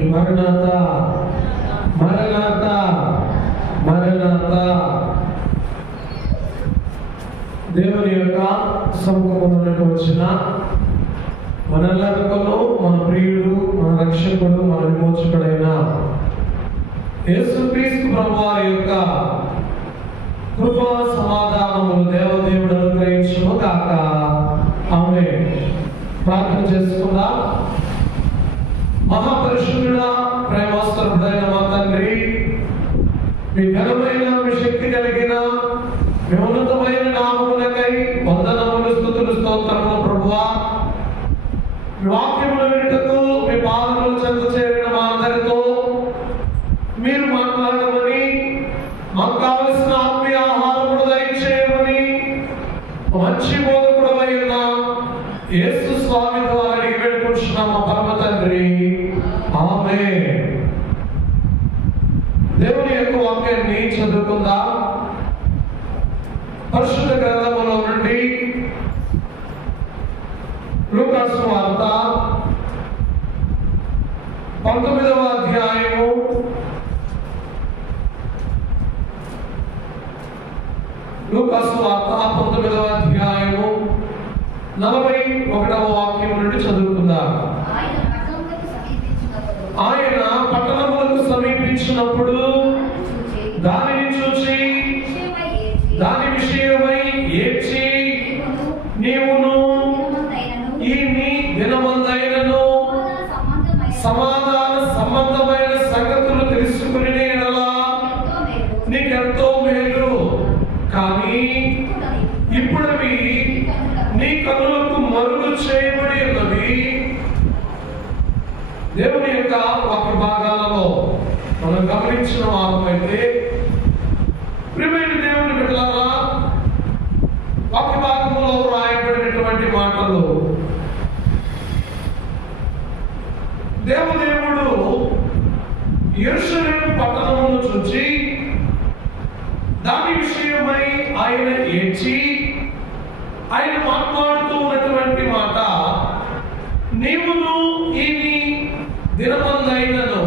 చెప్పండి, మరణాత మరణాత మరణాత. దేవుని యొక్క సముఖమునకు వచ్చిన మనెల్లరికను మన ప్రియుడు, మన రక్షకుడు, మన విమోచకుడైన యేసుక్రీస్తు ప్రభువారి యొక్క కృపా సమాధానములు దేవదేవుడు అనుగ్రహించును గాక. ఆమేన్. ప్రార్థన చేసుకుందాం. మహాపరిశుద్ధుడా, ప్రేమస్వరూపుడైన మా తండ్రి, మీ ఘనమైన, మీ శక్తి కలిగిన, మీ ఉన్నతమైన నామములకై వందనములు, స్తుతులు, స్తోత్రములు ప్రభువా. మీ వాక్యములు వినుటకు మీ పాదముల చెంత చేరిన మా అందరితో మీరు మాట్లాడమని, మాకు కావలసిన ఆత్మీయ ఆహారమును దయచేయమని మంచి బోధకుడవై ఉన్న యేసు స్వామి ద్వారా అడిగి వేడుకుంటున్నాం మా పరమ తండ్రి. ఆమేన్. దేవుని యొక్క వాక్యాన్ని చదువుకుందాం. పరిశుద్ధ గ్రంథములో నుండి లూకా సువార్త 19వ అధ్యాయము 19వ అధ్యాయము 41వ వాక్యం నుండి చదువుకుందాం. ఆయన పట్టణములకు సమీపించినప్పుడు దానిని చూచి దాని విషయమై ఏడ్చి, నీవును ఈ నీ దినమందైనను సమాధాన సంబంధమైన సంగతులు తెలుసుకుని ఎడలా నీకెంతో మేలు, కానీ ఇప్పుడవి నీ కన్నులకు మరుగు చేయబడి ఉన్నవి. దేవుని యొక్క వాక్య భాగాలలో మనం గమనించిన వారమైతే, ప్రియమైన దేవుని బిడ్డలారా, వాక్య భాగంలో రాయబడినటువంటి మాటలు దేవుడు యెరూషలేము పట్టణమును చూచి దాని విషయమై ఆయన ఏడ్చి, ఆయన మాట్లాడుతూ ఉన్నటువంటి మాట, నీవును ఈ దినమందైనను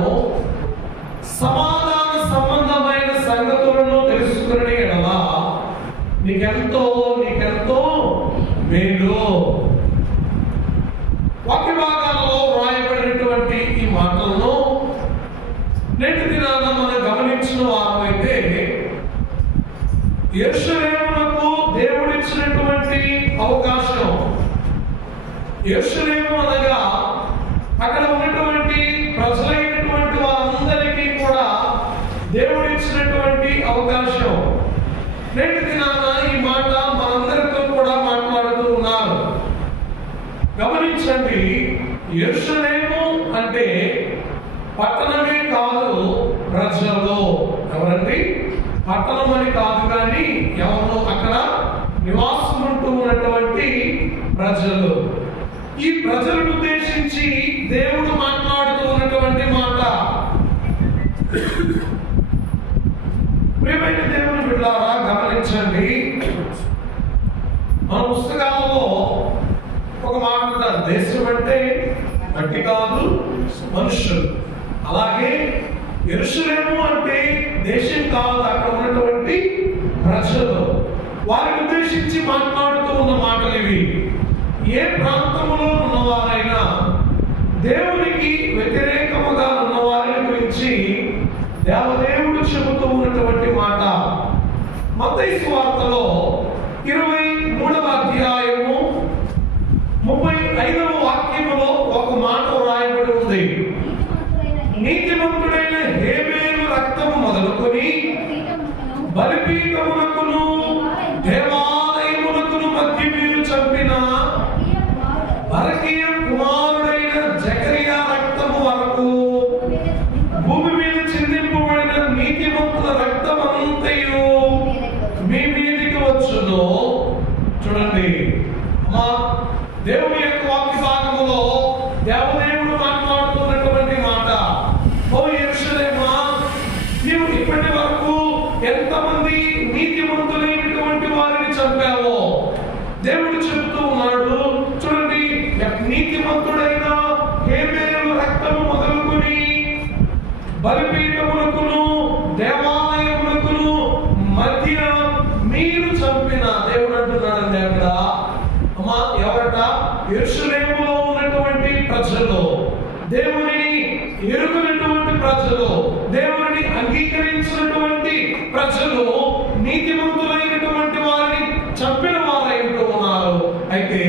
సమాధాన సంబంధమైన సంగతులను తెలుసుకుని ఎడలా నీకెంతో మేలు. వాక్య భాగాలలో రాయబడినటువంటి ఈ మాటలను నేటి దినాన మనం గమనించిన వారమైతే, యెరూషలేమునకు దేవుడిచ్చినటువంటి అవకాశం, యెరూషలేము అనగా అక్కడ ఉన్నటువంటి ప్రజలైనటువంటి వారందరికీ కూడా దేవుడిచ్చినటువంటి అవకాశం. నేటి దినాన ఈ మాట మనందరితో కూడా మాట్లాడుతూ ఉన్నారు. గమనించండి, యెరూషలేము అంటే పట్టణమే కాదు, ప్రజలు. ఎవరండి? పట్టణం అని కాదు, కానీ ఎవరు అక్కడ నివాసం ఉంటూ ఉన్నటువంటి ప్రజలు. ఈ ప్రజలను ఉద్దేశించి దేవుడు మాట్లాడుతూ ఉన్నటువంటి మాట. ప్రియమైన దేవుని బిడ్డలారా, గమనించండి, మన పుస్తకాలలో ఒక మాట ఉంటారు, దేశం అంటే మట్టి కాదు మనుషులు. అలాగే యెరూషలేము అంటే దేశం కాదు, అక్కడ ఉన్నటువంటి ప్రజలు. వారిని ఉద్దేశించి మాట్లాడుతూ ఉన్న మాటలు ఇవి. ఏ ప్రాంతంలో ఉన్నవారైనా దేవునికి వ్యతిరేకముగా ఉన్న వారిని గురించి దేవదేవుడు చెబుతూ ఉన్నటువంటి మాట. మత్తయి సువార్తలో 23వ అధ్యాయము 35వ వాక్యములో ఒక మాట రాయబడి ఉంది. నీతిమంతుడైన హేబేలు రక్తము మొదలుకొని బలిపీఠమునకును దేవాలయమునకును మధ్య మీరు చంపిన బరకీయ కుమారుడైన జకరియా రక్తము వరకు భూమి మీద చిందింపబడిన నీతిమంతుల రక్తమంతయు మీ మీదికి వచ్చును. చూడండి, మా దేవుని యొక్క వాక్య భాగములో దేవదేవుడు మాట్లాడుతున్నటువంటి మాట. ఓ యెరూషలేమా, నీవు ఇప్పటి వరకు ఎంతమంది బలిపీఠములకును దేవాలయములకును మధ్య మీరు చంపిన దేవుడు అంటున్నాడండి అక్కడ. అమ్మా ఎవరట? యెరూషలేములో ఉన్నటువంటి ప్రజలు, దేవుని ఎరుగనటువంటి ప్రజలు, దేవుని అంగీకరించినటువంటి ప్రజలు, నీతిమంతులైనటువంటి వారిని చంపిన వారై ఉన్నారు. అయితే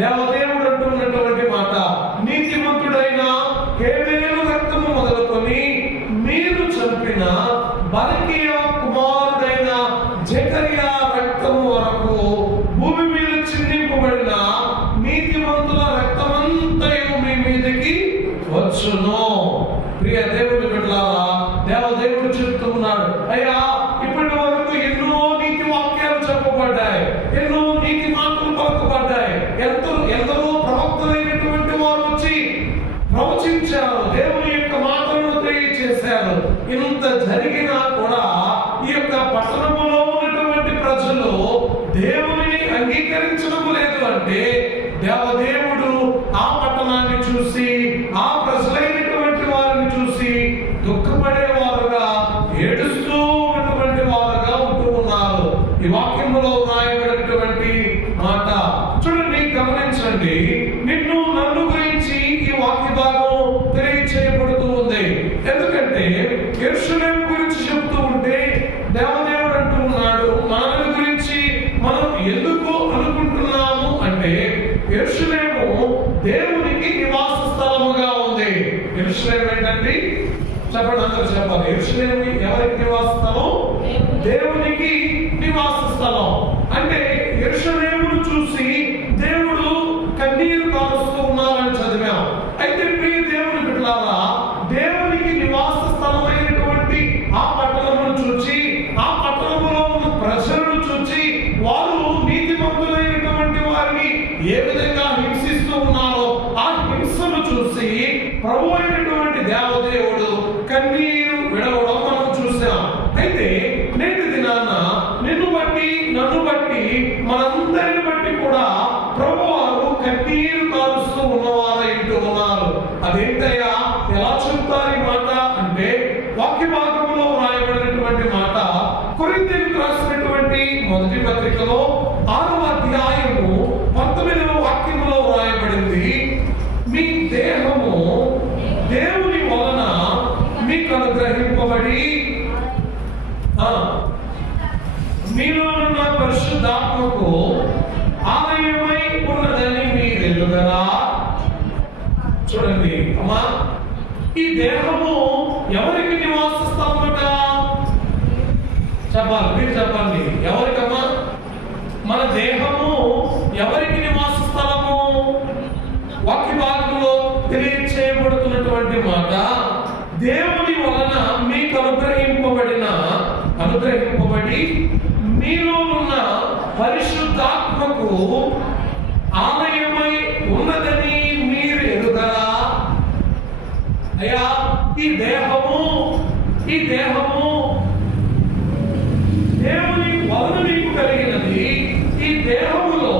దేవదేవుడు అంటున్నటువంటి మాట, నీతిమంతుడైన హేబేలు రక్తము మొదలుకొని మీరు చంపిన బరకీయ కుమారుడైన జకరియా రక్తము వరకు భూమి మీద చిందింపబడిన నీతిమంతుల రక్తమంతయు మీ మీదకి వచ్చును. ప్రియ దేవుని బిడ్డలారా, దేవదేవుడు చెప్తున్నాడు, అయ్యా ఇప్పటి వరకు ఎన్నో నీతి వాక్యాలు చెప్పబడ్డాయి, ఎన్నో నీతి మాటలు పలకబడ్డాయి, ఎందరో ప్రవక్తలైనటువంటి వారు వచ్చి ప్రవచించారు, దేవుని యొక్క మాటలను తెలియచేశారు. ఇంత జరిగినా కూడా ఈ యొక్క పట్టణములో ఉన్నటువంటి ప్రజలు దేవుని అంగీకరించడం లేదు అంటే దేవదేవుడు ఆ పట్టణాన్ని చూసి, ఆ ప్రజలైనటువంటి వారిని చూసి దుఃఖపడేవారుగా, ఏడుస్తూ ఉన్నటువంటి వారుగా ఉంటూ ఉన్నారు. ఈ వాక్యములో రాయబడినటువంటి మాట చూడండి, గమనించండి. నిన్ను నన్ను గురించి ఈ వాక్య భాగం తెలియచేయబడుతూ ఉంది. ఎందుకంటే యెరూషలేము గురించి చెప్తూ ఉంటే దేవదేవుడు అంటూ ఉన్నాడు, మనల్ని గురించి మనం ఎందుకు అనుకుంటున్నాము అంటే యెరూషలేము దేవునికి నివాస స్థలముగా ఉంది. యెరూషలేము ఏంటండి? చెప్పండి, అందరూ చెప్పాలి. యెరూషలేము ఎవరికి నివాస స్థలం? దేవునికి నివాస స్థలం. అంటే యెరూషలేమును చూసి దేవుడు కన్నీరు కారుస్తూ ఉన్నారని చదివాం. అయితే ప్రియ దేవుని బిడ్డలారా, దేవునికి నివాస స్థలమైనటువంటి ఆ పట్టణమును చూచి, ఆ పట్టణములో ఉన్న ప్రజలను చూచి, వారు నీతిమంతులైనటువంటి వారిని ఏ విధంగా హింసిస్తూ ఉన్నారో ఆ హింసను చూసి ప్రభు అయినటువంటి దేవదేవుడు కన్నీరు విడవడం మనం చూసాం. అయితే నేటి దినాన నిన్ను బట్టి, నన్ను బట్టి, మనందరిని బట్టి కూడా ప్రభువారు కన్నీరు కారుస్తూ ఉన్నవారై ఉన్నారు. అదేంటయ్యా, ఎలా చెప్తారు ఈ మాట అంటే వాక్య భాగంలో రాయబడినటువంటి మాట కొరింథీయులకు రాసినటువంటి మొదటి పత్రికలో 6వ అధ్యాయము 19వ వాక్యములో రాయబడింది, మీ దేహము దేవుని వలన మీకు అనుగ్రహింపబడి మీలో ఉన్న పరిశుద్ధాత్మకు ఆలయమై ఉన్నదని మీరు ఎరుగరా. చూడండి అమ్మా, ఈ దేహము ఎవరికి నివాస స్థలమట? చెప్పాలి, మీరు చెప్పండి. ఎవరికమ్మా? మన దేహము ఎవరికి నివాస స్థలము? వాక్య భాగంలో తెలియచేయబడుతున్నటువంటి మాట, దేవుని వలన మీకు అనుగ్రహింపబడి మీలో ఉన్న పరిశుద్ధాత్మకు ఆలయమై ఉన్నదని మీరు ఎరుగరా. అయ్యా, ఈ దేహము దేవుని వలన మీకు కలిగినది. ఈ దేహములో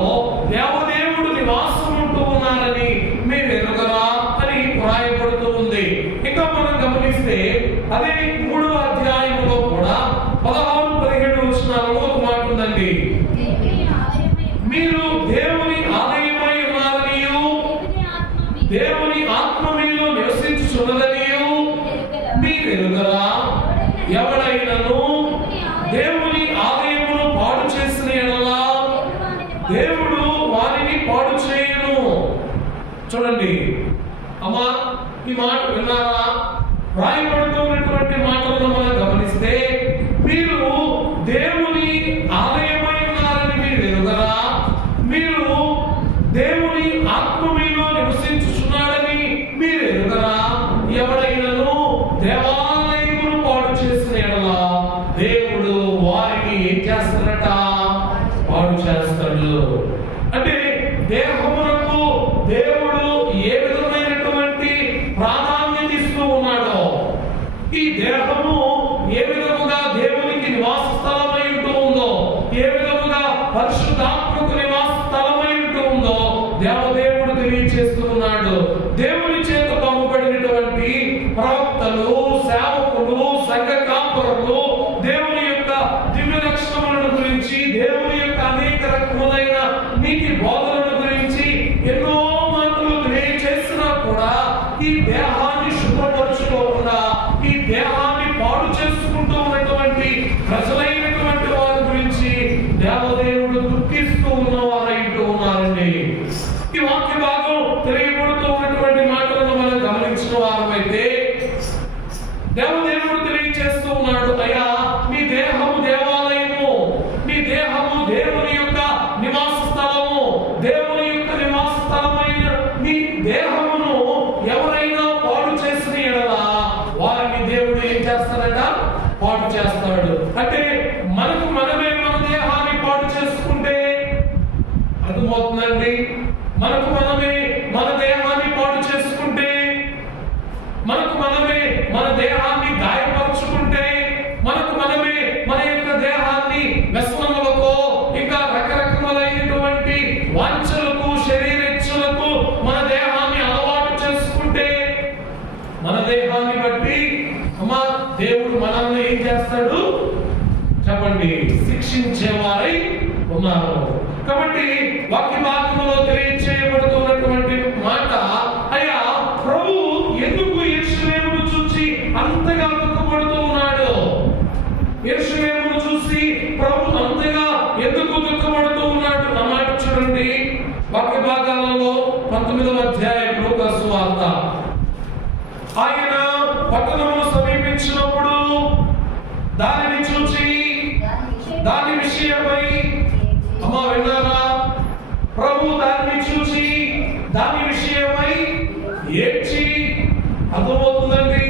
దేవదేవుడు నివాసం ఉంటూ ఉన్నారని మీరు ఎరుగరా అని వ్రాయబడుతూ ఉంది. ఇంకా మనం గమనిస్తే అదే 3వ అధ్యాయంలో కూడా 16-17 వచనాలలో ఒక మాట ఉందండి, మీరు దేవుని ఆలయమై ఉన్నారనియు దేవుని ఆత్మ మీలో నివసించుచున్నదనియు మీరు ఎరుగరా. ఎవడైనను దేవుని ఆలయమును పాడు చేసిన యెడల దేవుడు వారిని పాడు చేయను. చూడండి అమ్మా, ఈ మాట విన్నారా? రాయబడుతున్నటువంటి మాటలను మనం గమనిస్తే, మీరు దేవుని ఆలయమై ఉన్నారని మీరు ఎరుగరా, మీరు దేవుని ఆత్మ మీలో నివసించుచున్నాడని మీరు ఎరుగరా. ఎవడైనను దేవాలయమును పాడు చేసిన యెడల దేవుడు వారిని ఏం చేస్తాడట? పాడు చేస్తాడు. అంటే దేహమునకు దేవుడు ఏ విధమైనటువంటి ప్రాధాన్యత ఇస్తూ ఉన్నాడో, ఈ దేహము ఏ విధముగా దేవునికి నివాస స్థలమై ఉందో, ఏ విధముగా పరిశుద్ధాత్మకు నివాస స్థలమై ఉందో దేవదేవుడు తెలియజేస్తూ ఉన్నాడు. దేవుని చేత పంపబడినటువంటి ప్రవక్తలు, సేవకులు దేహాన్ని శుభ్రపరచుకోకుండా ఈ దేహాన్ని పాడు చేసుకుంటూ ఉన్నటువంటి ప్రజలైనటువంటి వారి గురించి దేవదేవుడు దుఃఖిస్తూ ఉన్నవారైంటూ ఉన్నారండి. ఈ వాక్య భాగం తెలియబడుతూ ఉన్నటువంటి మాటలను మనం గమనించిన వారమైతే దేవదేవుడు తెలియజేస్తూ ఉన్నాడు, అయ్యా మీ దేహము దేవాలయము, మీ దేహము దేవుని యొక్క నివాస స్థలము, దేవుని యొక్క నివాస స్థలమైన మీ దేహమును ఎవరైనా పాడు చేసిన యెడల వారిని దేవుడు ఏం చేస్తాడట? పాడు చేస్తాడు. అంటే మనకు మనమే మన దేహాన్ని పాడు చేసుకుంటే అర్థమవుతుందండి. మనకు మనమే మన దేహాన్ని పాడు చేసుకుంటే, మనకు మనమే మన దేహాన్ని గాయపరుచుకుంటే, మనకు మనమే మన యొక్క దేహాన్ని వ్యసనములకు ఇంకా రకరకాలైనటువంటి వాంఛలకు శరీరేచ్ఛలకు మన దేహాన్ని అలవాటు చేసుకుంటే, మన దేహాన్ని బట్టి అమ్మా దేవుడు మనల్ని ఏం చేస్తాడు చెప్పండి? శిక్షించేవారై ఉన్నారు. కాబట్టి వాక్య భాగంలో తెలియజేయబడుతున్నటువంటి మాట, అయ్యా ప్రభు ఎందుకు యెరూషలేమును చూసి అంతగా దుఃఖపడుతూ ఉన్నాడు? యెరూషలేమును చూసి ప్రభు అంతగా ఎందుకు దుఃఖపడుతూ ఉన్నాడు? ఆ మాట చూడండి వాక్య భాగాలలో 19వ అధ్యాయం లూకా సువార్త. ఆయన పట్టణమును సమీపించినప్పుడు దానిని చూసి దాని విషయమై అమ్మా విన్నారా? ప్రభు దాన్ని చూసి దాని విషయమై ఏడ్చి, అర్థమవుతుందండి.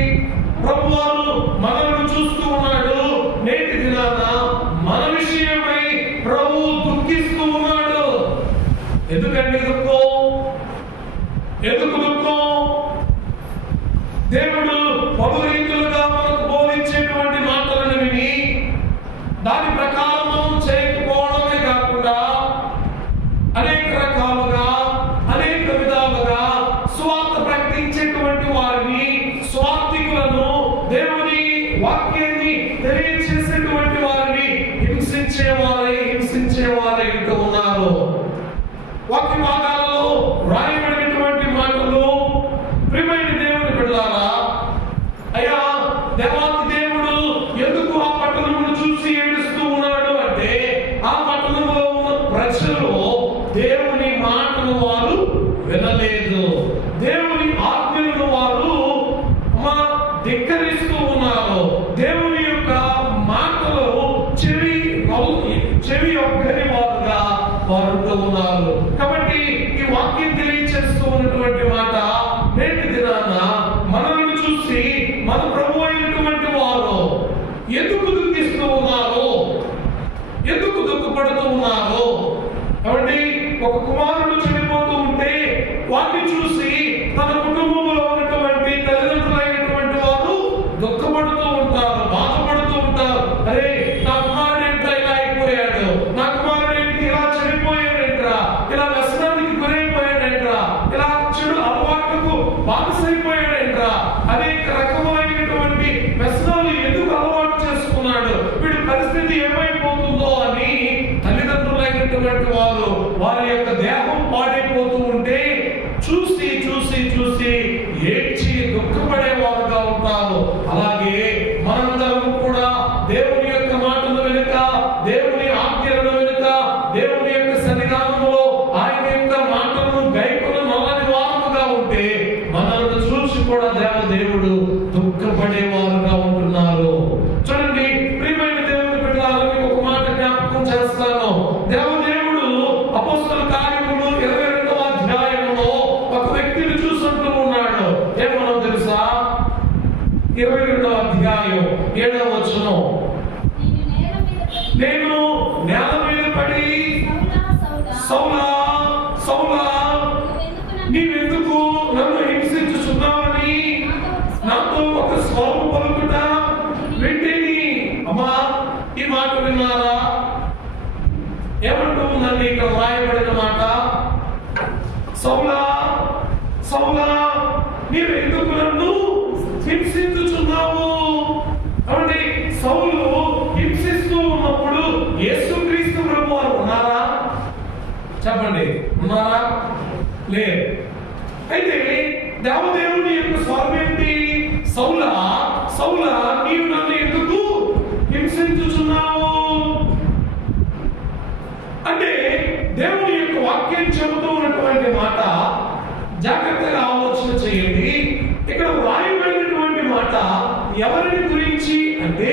ప్రభు వారు మనల్ని చూస్తూ ఉన్నాడు. నేటి దినాన మన విషయమై ప్రభు దుఃఖిస్తూ ఉన్నాడు. ఎందుకండి దుఃఖం? ఎందుకు దుఃఖం? దేవుడు పలు రీతులుగా మనకు బోధించేటువంటి మాటలను విని దాని ప్రకారం చేయకపోవడమే కాకుండా అనేక రకాలుగా అనేక విధాలుగా స్వార్థ ప్రకటించేటువంటి వారిని, స్వార్థికులను, దేవుని వాక్యాన్ని తెలియజేసేటువంటి వారిని హింసించేవారై ఉన్నారు. వాక్య భాగాలలో రాయబడినటువంటి మాటలు ప్రియమైన దేవుని బిడ్డలారా, అయ్యా దేవాతి దేవుడు ఎందుకు ఆ పట్టణమును చూసి ఏడుస్తూ ఉన్నాడు అంటే, ఆ పట్టణంలో ఉన్న ప్రజలు దేవుని మాటను వారు వినలేదు, దేవుని ఆజ్ఞలను వారు ధిక్కరిస్తూ ఉన్నారు, దేవుని యొక్క మాటలు చెవి ఒక్కని వారుగా వారుతూ ఉన్నారు. కాబట్టి ఈ వాక్యం తెలియజేస్తూ ఉన్నటువంటి మాట, నేటి దినాన మనల్ని చూసి మన ప్రభు అయినటువంటి వారు ఎందుకు దుఃఖిస్తూ ఉన్నారు? ఎందుకు దుఃఖపడుతూ ఉన్నారు? కాబట్టి ఒక కుమారుడు చనిపోతూ ఉంటే వారిని చూసి తన కుటుంబంలో ఉన్నటువంటి తల్లిదండ్రులైనటువంటి వారు దుఃఖపడుతూ ఉంటారు, బాధపడుతూ ఉంటారు. అరే నా కుమారుడు ఏంట్రా ఇలా అయిపోయాడు, నా కుమారుడు ఏంటి ఇలా చనిపోయాడేంట్రా, ఇలా వ్యసనానికి గురైపోయాడేంట్రా, ఇలా చెడు అలవాట్లకు బానిసైపోయాడేంట్రా, అనేక రకములైనటువంటి వ్యసనాలు ఎందుకు అలవాటు చేసుకున్నాడు, వీడి పరిస్థితి ఏమైపోతుందో అని తల్లిదండ్రులైనటువంటి వారు వారి యొక్క దేహం పాడైపోతూ ఉంటే చూసి చూసి చూసి ఏడ్చి దుఃఖపడేవారుగా ఉంటారు. అలాగే మనందరం కూడా దేవుని యొక్క మాటల వెనుక, దేవుని ఆజ్ఞల వెనుక, దేవుని యొక్క సన్నిధానంలో ఆయన యొక్క మాటలను గైకొన నల్లని వారముగా ఉంటే మనల్ని చూసి కూడా దేవుడు దుఃఖపడేవారుగా ఉంటున్నారు. చూడండి ప్రియమైన దేవుని బిడ్డలకు ఒక మాట జ్ఞాపకం చేస్తాను. దేవుడు అపోస్తల కార్యములు 22వ అధ్యాయంలో ఒక వ్యక్తిని చూసుకుంటూ ఉన్నాడు. ఏమనో తెలుసా? 22వ అధ్యాయం 7వ వచనం, నేను నేల మీద పడి సౌలా సౌలా నీవెందుకు నన్ను హింసించుచున్నావని నాతో ఒక స్వరం పలుకుట వింటిని. అమ్మా ఈ మాట విన్నారా? ఏమంటూ ఉందండి ఇక్కడ రాయబడిన మాట? సౌలా సౌలా నీవెందుకు నన్ను హింసించుచున్నావు. కాబట్టి సౌలు హింసిస్తూ ఉన్నప్పుడు యేసుక్రీస్తు ప్రభువారు ఉన్నారా? చెప్పండి, ఉన్నారా? లేదు. అయితే దేవదేవుని యొక్క స్వరం సౌలా, నీవు నన్ను ఎందుకు హింసించుచున్నావు? అంటే దేవుని యొక్క వాక్యం చెబుతూ ఉన్నటువంటి మాట జాగ్రత్తగా ఆలోచన చేయండి. ఇక్కడ వ్రాయబడినటువంటి మాట ఎవరిని గురించి అంటే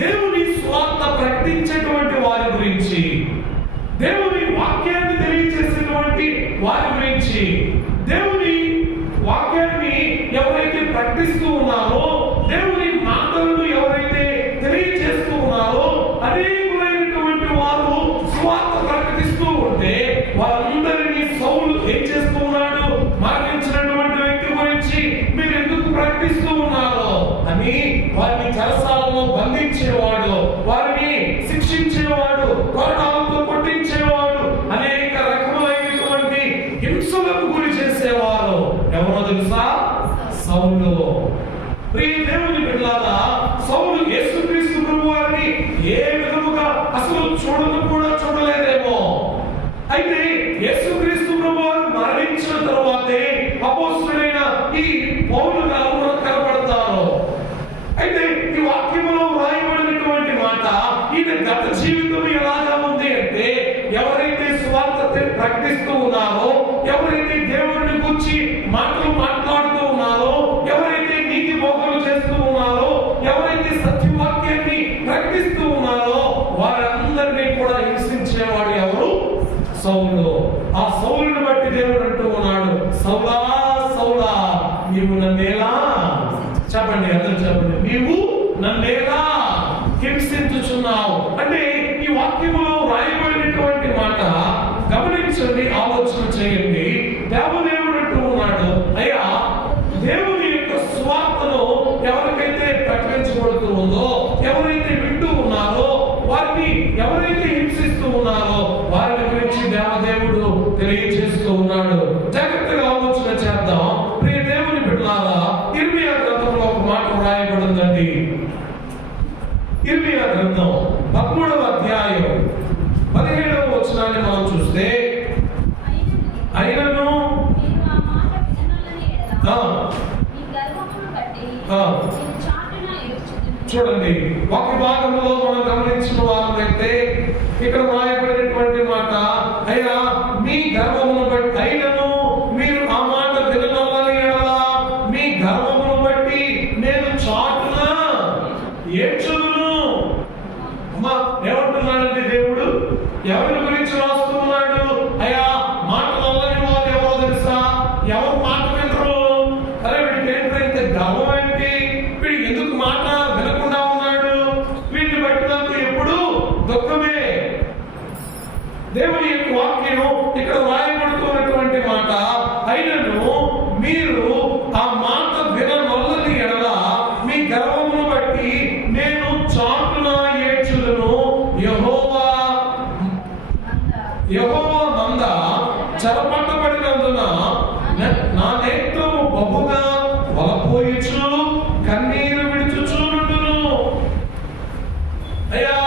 దేవుని స్వార్థ ప్రకటించేటువంటి వారి గురించి, దేవుని వాక్యాన్ని తెలియజేసేటువంటి వారి గురించి. దేవుని వాక్యాన్ని ఎవరైతే ప్రకటిస్తూ ఉన్నారో, దేవుని మాటలను ఎవరైతే తెలియజేస్తూ ఉన్నారో, అనేకులైనటువంటి వారు స్వార్థ ప్రకటిస్తూ ఉంటే వారందరినీ సౌలు ఏం చేస్తూ ఉన్నాడు? మరణించినటువంటి వ్యక్తి గురించి మీరు ఎందుకు ప్రకటిస్తూ ఉన్నారో అని వారిని చెరసాలలో బంధించేవాడు, వారిని శిక్షించేవాడు, కొరడాలతో కొట్టించేవాడు, అనేక రకములైనటువంటి హింసలకు గురి చేసేవారు. ఎవరో తెలుసా? సౌలు. ప్రియ దేవుని బిడ్డలారా, సౌలు యేసుక్రీస్తు ప్రభువారిని ఏ విధముగా అసలు చూడలేదేమో. అయితే యేసుక్రీస్తు ప్రభువారు మరణించిన తరువాతే అపోస్తలుడైన ఈ పౌలు గారు మనకు కనబడతారు. అయితే ఈ వాక్యములో వ్రాయబడినటువంటి మాట ఈయన గత జీవితం ఎలాగా ఉంది అంటే, ఎవరైతే సువార్త ప్రకటిస్తూ ఉన్నారో, ఎవరైతే దేవుడిని గురించి మాటలు మాట్లాడుతూ ఉన్నారో, ఎవరైతే నీతి బోధలు చేస్తూ ఉన్నారో, ఎవరైతే సత్యవాక్యాన్ని ప్రకటిస్తూ ఉన్నారో, వారందరినీ కూడా హింసించేవాడు ఎవరు? సౌలు. ఆ సౌలుని బట్టి దేవుడు అంటూ ఉన్నాడు, సౌలా సౌలా నీవు నన్నేలా, చెప్పండి అందరూ చెప్పండి, నీవు నన్నేలా హింసించుచున్నావు. అంటే ఈ వాక్యములో రాయబడినటువంటి మాట గమనించండి, ఆలోచన చేయండి. దేవదేవుడు అంటూ ఉన్నాడు, అయ్యా దేవుని యొక్క స్వార్థను ఎవరికైతే ప్రకటించబడుతూ ఉందో, ఎవరైతే వింటూ ఉన్నారో, వారిని ఎవరైతే హింసిస్తూ ఉన్నారో వారి గురించి దేవదేవుడు తెలియజేస్తూ ఉన్నాడు. జాగ్రత్తగా ఆలోచన చేద్దాం. ప్రియ దేవుని బిడ్డలారా, ఇర్మియా గ్రంథంలో ఒక మాట రాయబడిందండి. ఇర్మియా గ్రంథం 13వ అధ్యాయం 17వ వచనాన్ని మనం చూస్తే, అయినను చూడండి, ఒక భాగంలో మనం గమనించిన వారైతే ఇక్కడ రాయబడినటువంటి మాట, అయ్యా మీ గర్వమును బట్టి, అయినను మీరు ఆ మాట విననొల్లని ఎడల మీ గర్వమును బట్టి నేను చాటున ఏడ్చుదును. అమ్మా, ఏమంటున్నాడంటే దేవుడు ఎవరి గురించి రాస్తున్నాడు? అయ్యా మాటలొల్లని వారు ఎవరో తెలుసా? ఎవరు మాట వినరు? అరే వీడికి ఏంటంటే గర్వం ఏంటి? వీడికి ఎందుకు మాట వినకుండా ఉన్నాడు? వీటిని బట్టి నాకు ఎప్పుడు దుఃఖమే. దేవుని యొక్క వాక్యం ఇక్కడ రాయబడుతున్నటువంటి మాట, అయినను మీరు ఆ మాట విననొల్లని ఎడల మీ గర్వమును బట్టి నేను చాటున ఏడ్చుదును. యెహోవా మంద చెరపట్టబడినందున నా నేత్రము బహుగా వలపోయిచు కన్నీరు విడుచుచుండును. అయ్యా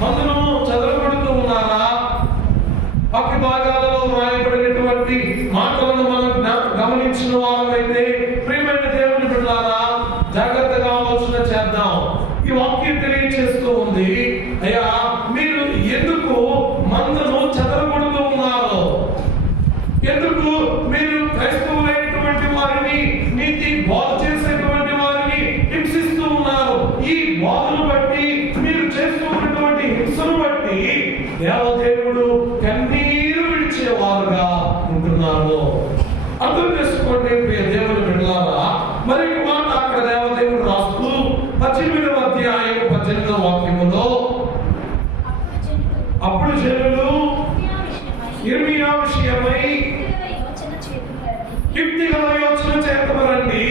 మందును చదవబడుతూ ఉన్నారా? పక్క భాగాలలో రాయబడినటువంటి మాటలను మనం గమనించిన వారైతే ప్రియమైన దేవుని బిడ్డలారా, జాగ్రత్తగా ఆలోచన చేద్దాం. ఈ వాక్యం తెలియజేస్తూ ఉంది, అయ్యా మీరు ఎందుకు మందను చెదరగొడుతూ ఉన్నారు? ఎందుకు మీరు క్రైస్తవులైనటువంటి వారిని, నీతి బోధ చేసేటువంటి వారిని హింసిస్తూ ఉన్నారు? ఈ బోధను బట్టి, మీరు చేస్తూ ఉన్నటువంటి హింసను బట్టి దేవదేవుడు కన్నీరు విడిచేవారుగా ఉంటున్నారు. అర్థం చేసుకోండి ప్రియ దేవుని బిడ్డలారా. మరి మాట అక్కడ దేవదేవుడు రాస్తూ 18వ అధ్యాయం 18వ వాక్యములో, అప్పుడు జనులు ఇర్మియా విషయమై యుక్తిగల యోచన చేతమరండి,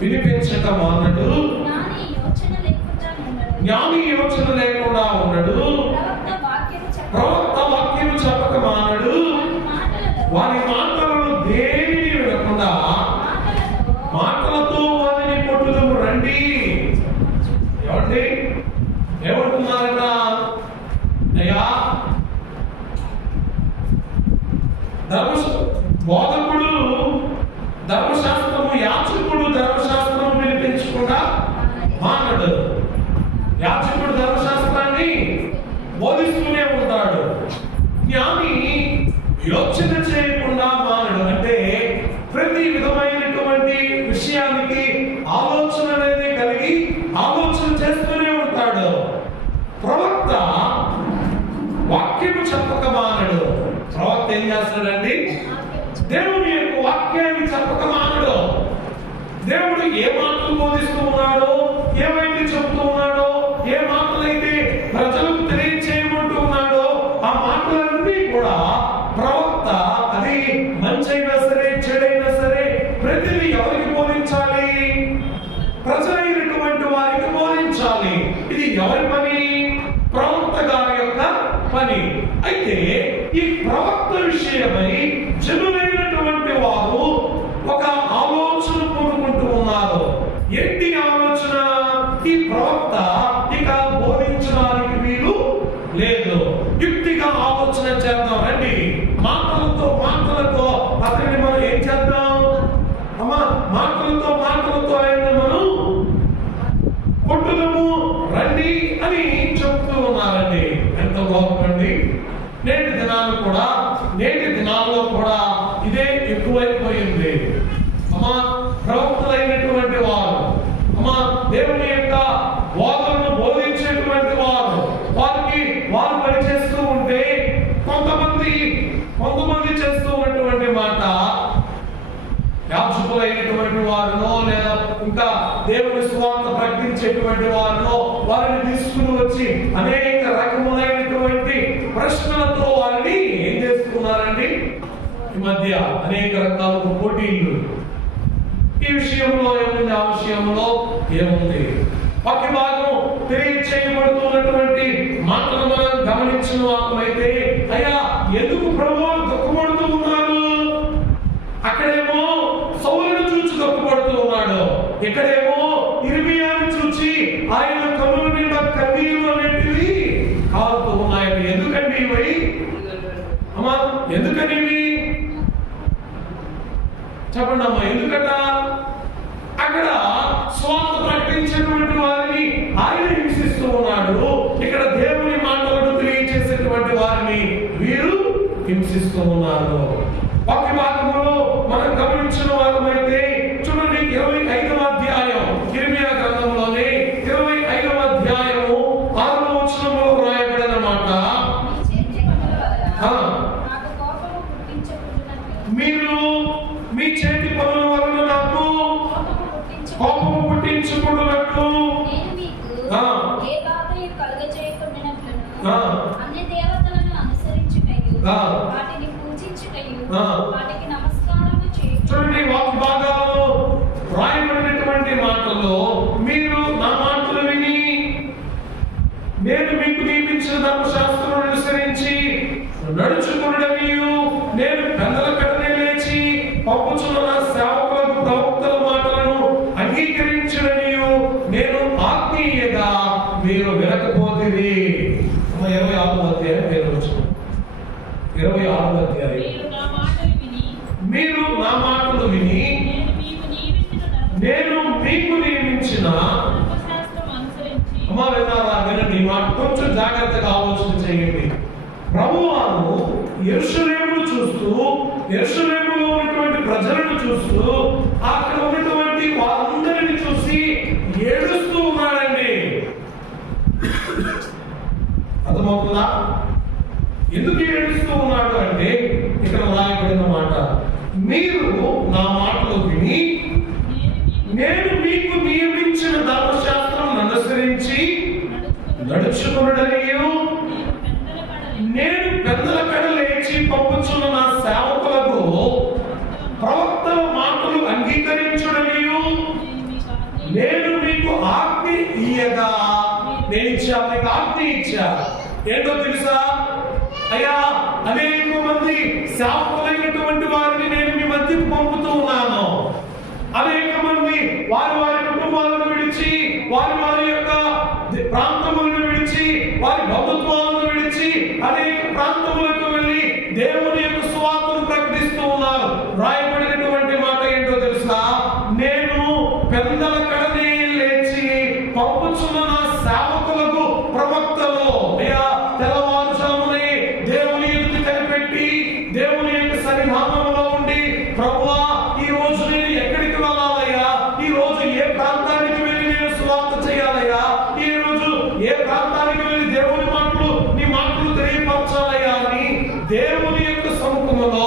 వినిపించక మానడు, జ్ఞాని యోచన లేకుండా ఉన్నాడు, ప్రవక్త వాక్యము చెప్పక మానడు, వారి మాటలను దేనిని వినకుండా మాటలతో వారిని కొట్టుదము రండి. ఏమండి ఏమంటున్నారట? అయ్యా బోధకుడు ధర్మశాస్త్రము ప్రతి విధమైనటువంటి విషయానికి ఆలోచన అనేది కలిగి ఆలోచన చేస్తూనే ఉంటాడు. ప్రవక్త వాక్యము చెప్పక మానడు. ప్రవక్త ఏం చేస్తాడండి? దేవుని యొక్క వాక్యాన్ని చెప్పక మానడు. దేవుడు ఏ మాటలు బోధిస్తూ ఉన్నాడో, ఏమైతే చెబుతూ ఉన్నాడో, ఏ మాటలైతే ప్రజలకు తెలియచేయమంటూ ఉన్నాడో ఆ మాటలన్నీ కూడా ప్రవక్త, అది మంచైనా సరే చెడైనా సరే, ప్రతిదీ ఎవరికి బోధించాలి? ప్రజలైనటువంటి వారికి బోధించాలి. ఇది ఎవరి పని? ప్రవక్త గారి యొక్క పని. అయితే ఈ ప్రవక్త విషయమై జనులైనటువంటి వారు ఒక ఆలోచన కోరుకుంటూ ఉన్నారు. ఏంటి ఆలోచన? ఈ ప్రవక్త ఇక బోధించడానికి వీలు లేదు. యుక్తిగా ఆలోచన చేద్దాం రండి. మాటలతో అతన్ని మనం ఏం చేద్దాం? అమ్మా, మాటలతో ఆయన మనం కొట్టుదము రండి అని చెప్తూ ఉన్నారండి. ఎంత గొప్పండి! నేటి దినాల్లో కూడా ఇదే ఎక్కువైపోయింది. అమ్మా, ప్రవక్తలైనటువంటి వారు, అమ్మా, దేవుని యొక్క బోధనను బోధించేటువంటి వారు వారు పనిచేస్తూ ఉంటే కొంతమంది చేస్తూ ఉన్నటువంటి మాట, యాజకులైనటువంటి వారినో లేదా ఇంకా దేవుని సువార్త ప్రకటించేటువంటి వారినో వారిని తీసుకుని వచ్చి అనేక రకములైనటువంటి ప్రశ్నలతో వారిని ఏం చేస్తున్నారండి? ఈ మధ్య అనేక రకాల పోటీలు. ఈ విషయంలో ఏముంది, ఆ విషయంలో ఏముంది? వాక్య భాగం తెలియచేయబడుతున్నటువంటి మాటలు మనం గమనించిన వారైతే, అయ్యా ఎందుకు ప్రభువు దుఃఖపడుతూ ఉన్నారు? అక్కడేమో సౌలును చూసి దుఃఖపడుతూ ఉన్నాడు, ఇక్కడేమో ఇర్మియాను చూసి ఆయన కన్నుల నిండా కన్నీరు అనేటివి కారుతూ ఉన్నాయి. ఎందుకండి ఇవి? అమ్మా, ఎందుకని ఇవి? చెప్పండి అమ్మా, ఎందుకట? అక్కడ స్వార్థ ప్రకటించేటువంటి వారిని ఆయన హింసిస్తూ ఉన్నాడు, ఇక్కడ దేవుని మాటలను తెలియజేసేటువంటి వారిని వీరు హింసిస్తూ ఉన్నారు. వాక్య భాగంలో మనం గమనించిన వారమైతే చూడండి, 25వ అధ్యాయం ఇర్మియా గ్రంథంలోనే 25వ అధ్యాయము 6వ వచనంలో రాయబడిన మాట, మీరు మీ చేతి పనుల వలన నాకు కోపము పుట్టించుకున్నట్లు అన్ని దేవతలను అనుసరించుటయు వాటిని పూజించుటయు వాటికి నమస్కారము చేయుట. చూడండి, వాక్య భాగాలలో రాయబడినటువంటి మాటల్లో, మీరు నా మాటలు విని నేను మీకు నియమించిన ధర్మశాస్త్రం అనుసరించి నడుచుకున్నడనియు, నేను పెద్దల కడనే లేచి పంపుచున్న నా సేవకులకు ప్రవక్తల మాటలను అంగీకరించడనియు నేను ఆజ్ఞేయగా మీరు వినకపోతిరి. 26వ అధ్యాయం 26వ అధ్యాయం. మీరు నా మాటలు విని నేను మీకు నియమించిన అమ్మా, విన్నారా? వినండి, మాట కొంచెం జాగ్రత్తగా ఆలోచన చేయండి. ప్రభువారు యెరూషలేమును చూస్తూ, యెరూషలేములో ఉన్నటువంటి ప్రజలను చూస్తూ, అక్కడ ఉన్నటువంటి వారందరిని చూసి ఏడుస్తూ ఉన్నాడండి. అర్థమవుతుందా? ఎందుకు ఏడుస్తూ ఉన్నాడు అంటే, ఇక్కడ రాయబడిన మాట, మీరు నా మాటలు విని నేను మీకు నియమించిన ధర్మశాస్త్రం అనుసరించి నడుచుకున్నడనియు, నేను పెద్దల కడ లేచి పంపుచున్న నా సేవకులకు ప్రవక్తల మాటలు అంగీకరించుడనియు నేను మీకు ఆజ్ఞ ఇయ్యగా, నేను మీకు ఆజ్ఞ ఇచ్చా. ఏంటో తెలుసా? అయ్యా, అనేక మంది సేవకులైనటువంటి వారిని నేను మీ మధ్యకు పంపుతూ ఉన్నాను. అనేక మంది వారి కుటుంబాలను విడిచి, వారి యొక్క ప్రాంతములను విడిచి, వారి ప్రభుత్వాలను విడిచి అనేక ప్రాంతములకు వెళ్ళి దేవుని యొక్క సువార్తను ప్రకటిస్తూ ఉన్నారు. రాయబడినటువంటి మాట ఏంటో తెలుసా? నేను పెద్దల కడనే లేచి పంపుచున్న నా సేవకులకు ప్రవక్తలు, అయ్యా, తెల్లవారుజామునే దేవుని ఎదుట కనిపెట్టి దేవుని యొక్క సన్నిధానంలో ఉండి, ప్రభువా, ఈ రోజు రోజు నేను ఎక్కడికి వెళ్ళాలయ్యా, ఈ రోజు ఏ ప్రాంతానికి వెళ్ళి నేను సువార్త చేయాలయ్యా, ఈ రోజు ఏ ప్రాంతానికి వెళ్ళి దేవుని మాటలు నీ మాటలు తెలియపరచాలయ్యా అని దేవుని యొక్క సముఖంలో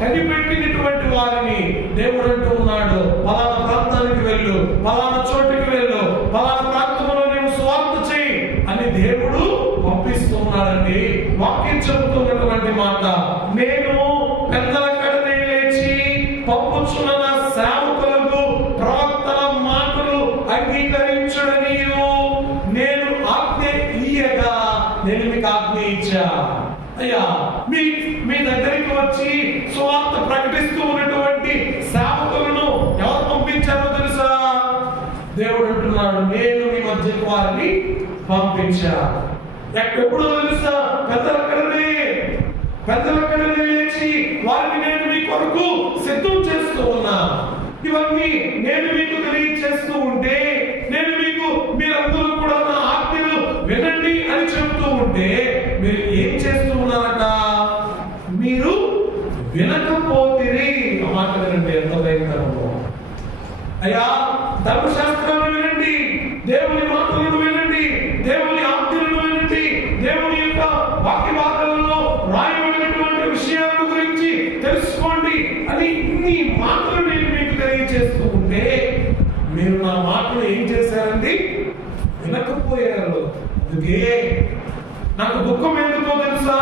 కనిపెట్టినటువంటి వారిని దేవుడు అంటూ ఉన్నాడు, పలానా ప్రాంతానికి వెళ్ళు, పలానా చోటుకి వెళ్ళు, పలానా ప్రాంతంలో నేను సువార్త చేయి అని దేవుడు పంపిస్తూ ఉన్నాడండి. వాక్యం చెబుతున్నటువంటి మాట, నేను పెద్దల కడనే లేచి పంపుచున్న నా సేవకులకు ప్రవక్తల మాటలు అంగీకరించుడని నేను ఆజ్ఞ ఇయ్యగా నేను మీకు ఆజ్ఞ ఇచ్చా. అయ్యా, మీ దగ్గరికి వచ్చి సువార్త ప్రకటిస్తూ ఉన్నటువంటి సేవకులను ఎవరు పంపించారో తెలుసా? దేవుడు అంటున్నాడు, నేను మీ మధ్యకు వారిని పంపించా. ఎప్పుడో తెలుసా? పెద్దలక్కడనే లేచి వారిని నేను మీ కొరకు సిద్ధం చేస్తూ ఉన్నా. ఇవన్నీ నేను మీకు తెలియచేస్తూ ఉంటే, నేను మీకు మీరందరూ కూడా నా ఆజ్ఞలు వినండి అని చెప్తూ ఉంటే మీరు ఏం చేస్తూ ఉన్నారట? మీరు వినకపోతిరి. ఆ మాట వినండి, ఎంత భయంకరమో. అయ్యా, ధర్మశాస్త్రాన్ని వినండి, దేవుని మాటలను వినండి, దేవుని ఆజ్ఞలను వినండి, దేవుని యొక్క వాక్య భాగాలలో రాయబడినటువంటి విషయాల గురించి తెలుసుకోండి అని ఇన్ని మాటలు నేను మీకు తెలియజేస్తూ ఉంటే మీరు నా మాటలు ఏం చేశారండి? వినకపోయారు. అందుకే నాకు దుఃఖం ఎందుకో తెలుసా?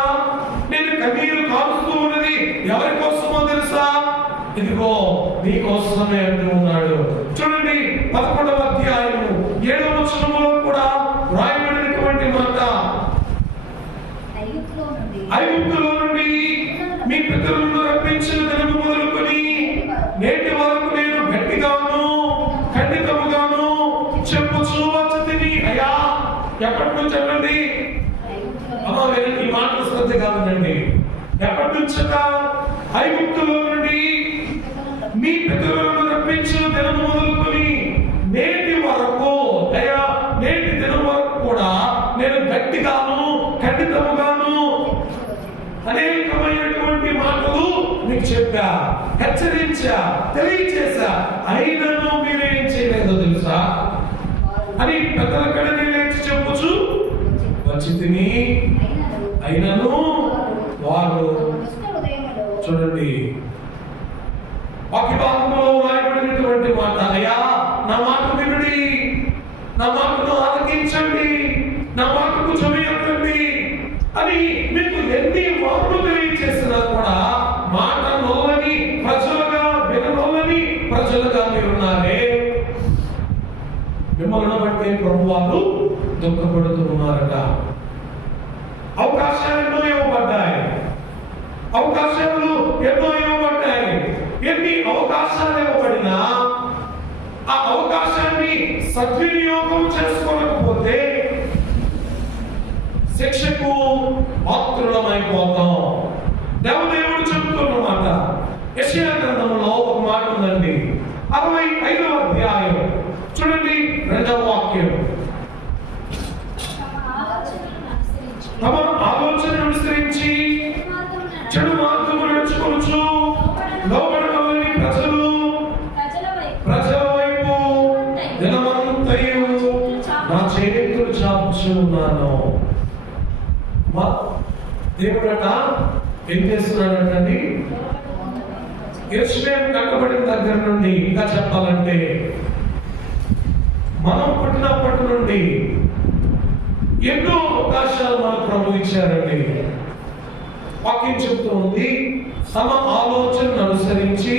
నేను కన్నీరు కారుస్తూ ఉన్నది ఎవరి కోసమో తెలుసా? ఇదిగో నీ కోసమే అంటూ ఉన్నాడు. చూడండి, 11వ అధ్యాయము 7వ వచనంలో కూడా రాయబడినటువంటి మాట, ఐగుప్తులో నుండి మీ పితరులను రప్పించిన దినము మొదలుకొని నేటి వరకు నేను గట్టిగాను ఖండితముగాను చెప్పుచూ వచ్చుతిని. అయ్యా, ఎప్పటి నుంచి చెప్పండి? అమ్మా, ఈ మాటలు శ్రద్ధగా ఉండండి. ఎప్పటి నుంచట? ఐగుప్తులో నుండి మీ పితరులను రప్పించిన దినము మొదలుకొని నేటి వరకు, అయ్యా నేటి దినం వరకు కూడా నేను గట్టిగాను ఖండితముగాను అనేకమైనటువంటి మాటలు మీకు చెప్పా, హెచ్చరించా, తెలియచేశా, అయినను మీరేం చేయలేదో తెలుసా అని పెద్దల కడనే లేచి చెప్పుచు వచ్చి తిని, అయినను వారు. చూడండి, వాక్య భాగంలో రాయబడినటువంటి మాట, అయ్యా నా మాట వినుడి, నా మాటను ఆలకించండి, నా మాటకు చెవియొక్కండి అని మీకు ఎన్ని మాటలు తెలియజేసినా కూడా మాట నొల్లని ప్రజలుగా, విననొల్లని ప్రజలుగా మీరున్నారే. మిమ్మల్ని బట్టి ప్రభువారు దుఃఖపడుతూ ఉన్నారట. అవకాశాలు ఎన్నో ఇవ్వబడ్డాయి, అవకాశాలు ఎన్నో ఇవ్వబడ్డాయి. ఎన్ని అవకాశాలు ఇవ్వబడినా ఆ అవకాశాన్ని సద్వినియోగం చేసుకోలేకపోతే శిక్షకు పాత్రులమైపోతాం. దేవదేవుడు చెబుతున్నమాట, యెషయా గ్రంథంలో ఒక మాట ఉందండి, 65వ అధ్యాయం చూడండి, 2వ వాక్యం. తమ ఆలోచనను అనుసరించి చెడు మార్గము నడుచుకొనుచు లోబడని ప్రజల వైపు దినమంతయు నా చేతులు చాపుచు ఉన్నాను. దేవుడట ఏం చేస్తున్నాడంటండి? యెరూషలేము కట్టబడిన దగ్గర నుండి, ఇంకా చెప్పాలంటే మనం పుట్టినప్పటి నుండి ఎన్నో అవకాశాలు మనకు ప్రభు ఇచ్చారండి. వాక్యం చెప్తూ ఉంది, తమ ఆలోచనను అనుసరించి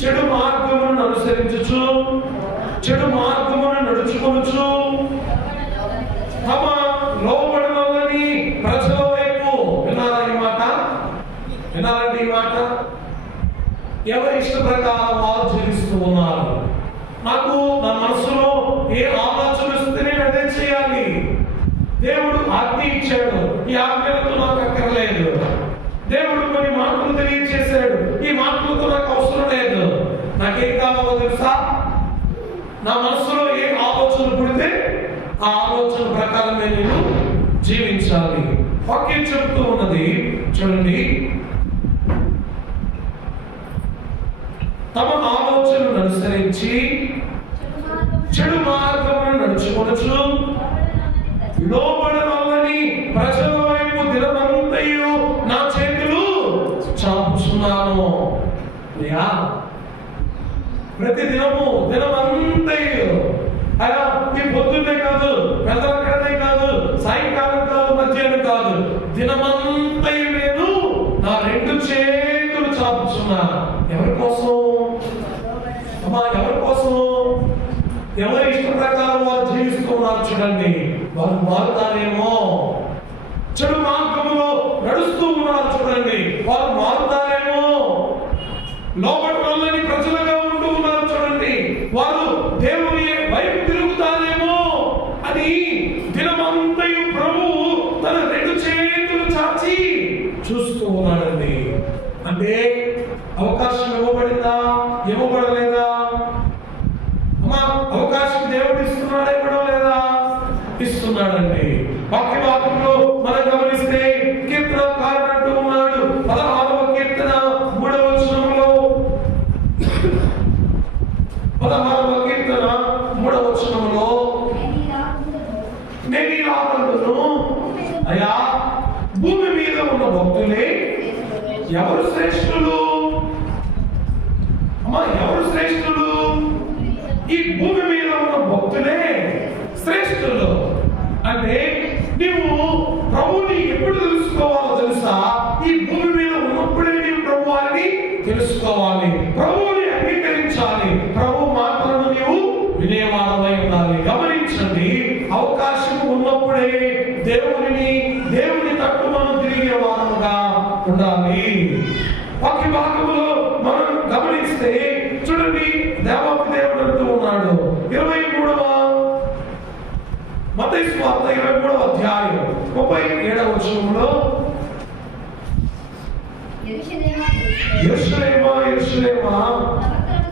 చెడు మార్గమును అనుసరించుచు చెడు మార్గమును నడుచుకొనుచు తమ లోబడని ప్రజల వైపు. వినాలా ఈ మాట? వినాలండి ఈ మాట? ఎవరి ఇష్ట ప్రకారం వారు జీవిస్తూ ఉన్నారు. నాకు నా మనసులో ఏ ఆలోచన వస్తే నేను అదే చేయాలి. దేవుడు ఆజ్ఞ ఇచ్చాడు, ఈ ఆజ్ఞలతో నాకు అక్కర్లేదు. దేవుడు కొన్ని మాటలు తెలియజేశాడు, ఈ మాటలతో నాకు అవసరం లేదు. నాకేం కావాలో తెలుసా? నా మనసులో ఏ ఆలోచన పుడితే ఆ ఆలోచన ప్రకారమే నేను జీవించాలి. వాక్యం చెప్తూ ఉన్నది చూడండి, తమ ఆలోచనను అనుసరించి చెడు మార్గమును నడుచుకొనొచ్చు లోబడనొల్లని ప్రజల వైపు దినమంతయు నా చేతులు చాపుచున్నాను. ప్రతి దినమంతయు అలా ఈ పొద్దున్నే కాదు, పెద్దలక్కడనే కాదు, సాయంకాలం కాదు, మధ్యాహ్నం కాదు, దినమంతయు నేను నా 2 చేతులు చాపుచున్నా. ఎవరి కోసం అమ్మా? ఎవరి కోసం? ఎవరి ఇష్ట ప్రకారం వారు జీవిస్తున్నారు చూడండి. వారు మారుతారేమో. చెడు మార్గంలో నడుస్తూ ఉన్నారు చూడండి, వారు మారుతారేమో. లోబడని ప్రజలుగా ఉంటూ ఉన్నారు చూడండి, వారు దేవుని వైపు తిరుగుతారేమో అని దినమంతయు ప్రభువు తన 2 చేతులు చాచి చూస్తూ ఉన్నాడండి. అంటే అవకాశం ఇవ్వబడిందా? ఇవ్వబడలేదా? అమ్మా, అవకాశం దేవుడు ఇస్తున్నాడా? ఇవ్వడం లేదా? ఇస్తున్నాడండి. వాక్యంలో మనం గమనిస్తే కీర్తనకారుడు అంటూ ఉన్నాడు 16వ కీర్తన 3వ వచనంలో, 16వ కీర్తన 3వ వచనంలో, నేను ఇలా అంటున్నాను, అయ్యా భూమి మీద ఉన్న భక్తులే ఎవరు శ్రేష్ఠులు? అమ్మా, ఎవరు శ్రేష్ఠులు? ఈ భూమి మీద ఉన్న భక్తులే శ్రేష్ఠులు. అంటే నీవు ప్రభువుని ఎప్పుడు తెలుసుకోవాలో తెలుసా? ఈ భూమి మీద ఉన్నప్పుడే నీవు ప్రభువాన్ని తెలుసుకోవాలి, ప్రభువుని అంగీకరించాలి, ప్రభు మాటలను నీవు వినేవాడమై ఉండాలి. గమనించండి, అవకాశం ఉన్నప్పుడే దేవుని తట్టు మనం తిరిగే వారముగా ఉండాలి. వాక్య భాగంలో మనం గమనిస్తే చూడండి, దేవాది దేవుడు అంటూ ఉన్నాడు 23వ మత్తయి సువార్త 23వ అధ్యాయం 37వ వచనంలో, యెరూషలేమా యెరూషలేమా,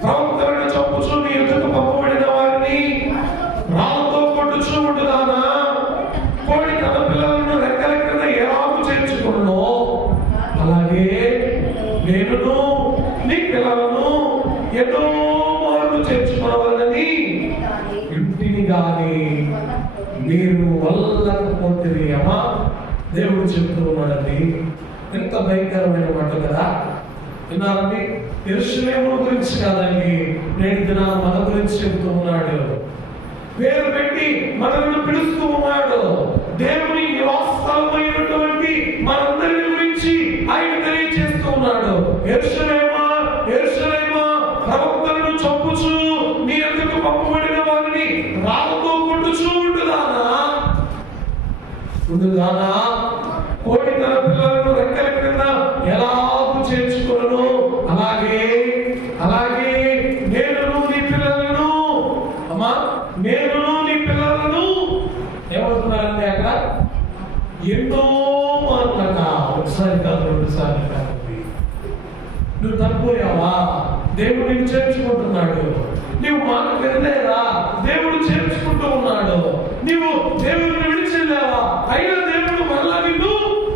ప్రవక్తలను చంపుచు నీ ఎదుట పంపబడిన వారిని రాళ్ళతో కొట్టుచు ఉండుదానా, కోడి తన పిల్లలను రెక్కల క్రింద ఎలాగూ చేర్చుకున్నో అలాగే నేనును నీ పిల్లలను ఎన్నో మార్లు చేర్చుకోవాలని ఇంటిని గాని మీరు వల్లకపోతే అమ్మా, దేవుడు చెప్తూ ఉన్నాడండి. ఎంత భయంకరమైన మాట కదా. విన్నారండి? యెరూషలేము గురించి కాదండి, నేటి దినాన మన గురించి చెప్తూ ఉన్నాడు. పేరు పెట్టి మనల్ని పిలుస్తూ ఉన్నాడు. దేవుని నివాస స్థలమైనటువంటి మనందరి గురించి ఆయన తెలియజేస్తూ ఉన్నాడు. యెరూషలేమా యెరూషలేమా, ప్రవక్తలను చంపుచు నీ ఎదుటకు పంపబడిన వారిని రాళ్ళతో కొట్టుచు ఉండుదానా, కోడి తన పిల్లలను రెక్కల క్రింద ఎలాగూ చేర్చుకొనును అలాగే నేనును నీ పిల్లలను, అమ్మా నేనును నీ పిల్లలను ఏమంటున్నారంటే అక్కడ ఎన్నో మార్లట, ఒకసారి కాదు 2 సార్లు కాదు. నువ్వు తప్పిపోయావా? దేవుడు నిన్ను చేర్చుకుంటున్నాడు. నీవు మాట వినలేదా? దేవుడు చేర్చుకుంటూ ఉన్నాడు. నీవు దేవుడిని విడిచెళ్ళావా? అయినా దేవుడు మరలా నిన్ను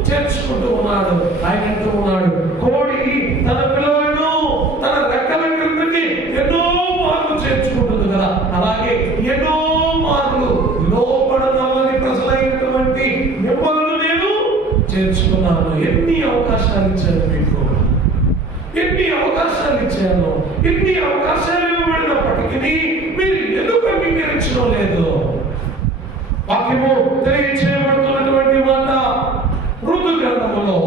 చేర్చుకుంటూ ఉన్నాడు. ఆయన అంటూ ఉన్నాడు, కోడి తన పిల్లలను తన రెక్కల క్రిందకి ఎన్నో మార్లు చేర్చుకుంటుంది కదా, అలాగే ఎన్నో మార్లు లోబడనల్లని ప్రజలైనటువంటి మిమ్మల్ని నేను చేర్చుకున్నాను. ఎన్ని అవకాశాలు ఇచ్చాను మీకు, ఎన్ని అవకాశాలు ఇచ్చాను. ఎన్ని అవకాశాలు ఇవ్వబడినప్పటికీ మీరు ఎందుకు అంగీకరించడం లేదు? వాక్యము తెలియజేయబడుతున్నటువంటి మాట ఋతు గ్రంథములో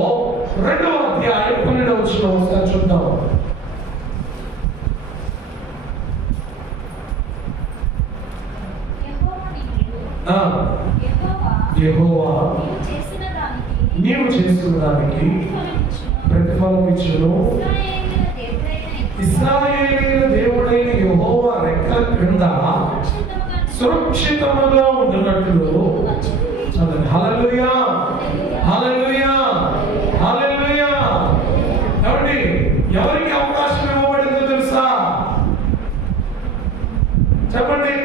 2వ అధ్యాయం 12వ వచనం ఒకసారి చూద్దాం. యెహోవా నీవు చేసిన దానికి ప్రతిఫలం ఇచ్చును. ఇశ్రాయేలీయుల దేవుడైన యెహోవా రెక్కల క్రింద సురక్షితముగా ఉండునట్లు. హల్లెలూయా హల్లెలూయా హల్లెలూయా. ఏమండి, ఎవరికి అవకాశం ఇవ్వబడిందో తెలుసా? చెప్పండి,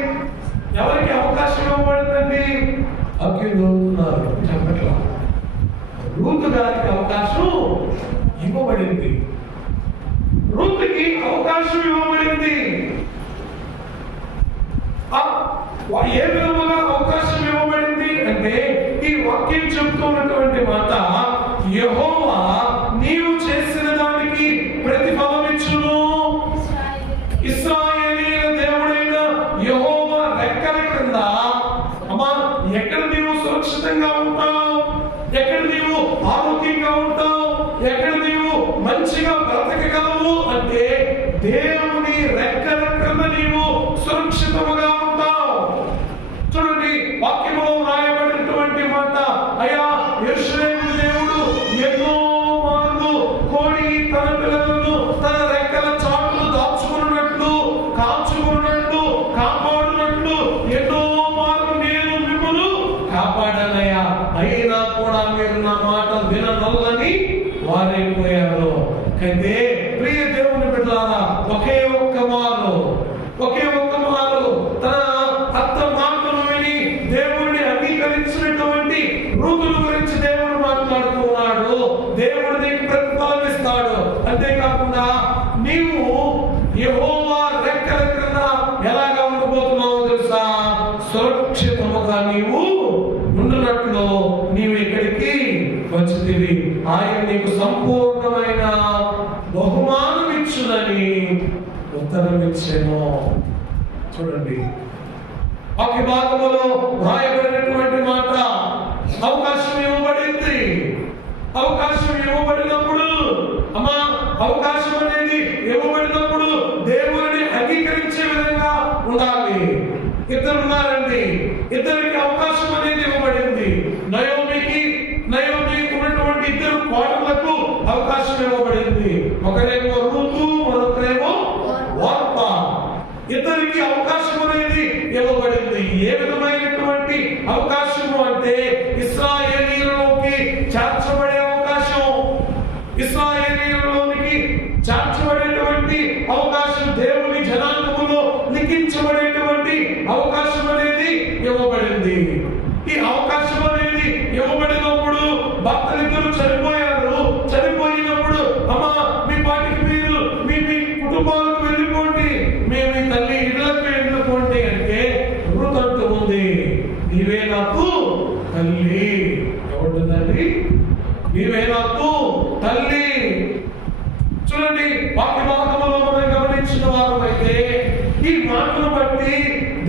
ఎవరికి అవకాశం ఇవ్వబడిందండి? అగ్గిలోతున్నారు చెప్పట్లా. రూతు గారికి అవకాశం ఇవ్వబడింది. రూతుకి అవకాశం ఏ విధముగా అవకాశం ఇవ్వబడింది అంటే ఈ వాక్యం చెబుతున్నటువంటి మాట, యెహోవా నీవు చేసిన దానికి ప్రతిఫలం ఇచ్చును. ఇశ్రాయేలీయుల దేవుడైన యెహోవా రెక్కల కింద అమ్మా ఎక్కడ నీవు సురక్షితంగా ఉంటావు, ఎక్కడ నీవు ఆరోగ్యంగా ఉంటావు, ఎక్కడ నీవు మంచిగా బ్రతకగలవు అంటే దేవుని రెక్కల కింద నీవు సురక్షితముగా ఉంటావు. చూడండి వాక్యములో రాయబడినటువంటి మాట, అయ్యా యెరూషలేము దేవుడు ఎన్నో మార్లు కోడి తన పిల్లలను తన రెక్కల చాటును దాచుకున్నట్లు, కాచుకున్నట్లు, కాపాడునట్లు ఎన్నో మార్లు నేను మిమ్మల్ని కాపాడానయ్యా, అయినా కూడా మీరు నా మాట విననొల్లని వారైపోయారు. అయితే ప్రియ దేవుని బిడ్డలారా, ఒకే ఒక్క మారు తన అత్త మాటను విని దేవుడిని అంగీకరించినటువంటి రూతుల గురించి దేవుడు మాట్లాడుతున్నాడు. దేవుడు నీకు ప్రతిఫలం ఇస్తాడు. అంతేకాకుండా నీవు యెహోవా రెక్కల క్రింద ఎలాగా ఉండబోతున్నావో తెలుసా? సురక్షితముగా నీవు ఉండునట్లు నీవు ఇక్కడికి వచ్చితివి. ఆయన నీకు సంపూర్ణమైన బహుమానం ఇచ్చునని ఉత్తరం ఇచ్చేమో. చూడండి వాక్య భాగములో రాయబడినటువంటి మాట, అవకాశం ఇవ్వబడింది. అవకాశం ఇవ్వబడినప్పుడు అమ్మా, అవకాశం అనేది ఇవ్వబడినప్పుడు దేవుడిని అంగీకరించే విధంగా ఉండాలి. ఇద్దరు ఉన్నారండి, ఇద్దరికి అవకాశం అనేది ఇవ్వబడింది. నయోమికి ఉన్నటువంటి ఇద్దరు కోడళ్లకు అవకాశం ఇవ్వబడింది. ఒకరేమో రూతు, మరొకరేమో ఓర్పా. ఇద్దరికి అవకాశం అనేది ఇవ్వబడింది. ఏ విధమైనటువంటి అవకాశము అంటే ఇశ్రాయేలీయులలోకి చేర్చబడే అవకాశం, ఇశ్రాయేలీయులలోనికి చేర్చబడేటువంటి అవకాశం, దేవుని జనాంగములో లిఖించబడేటువంటి అవకాశం అనేది ఇవ్వబడింది. ఈ అవకాశం అనేది ఇవ్వబడినప్పుడు భర్తలిద్దరు చనిపోయారు. చనిపోయినప్పుడు అమ్మా మీ పాటికి మీరు మీ కుటుంబాలకు వెళ్ళిపోండి, మేము ఈ తల్లి ఇళ్ళకి వెళ్ళిపోండి అంటే రూతు అంటూ ఉంది, నీవే నాకు తల్లి. ఎవరుందండి? నీవే నాకు తల్లి. చూడండి వాక్య భాగంలో మనం గమనించిన వారమైతే ఈ మాటను బట్టి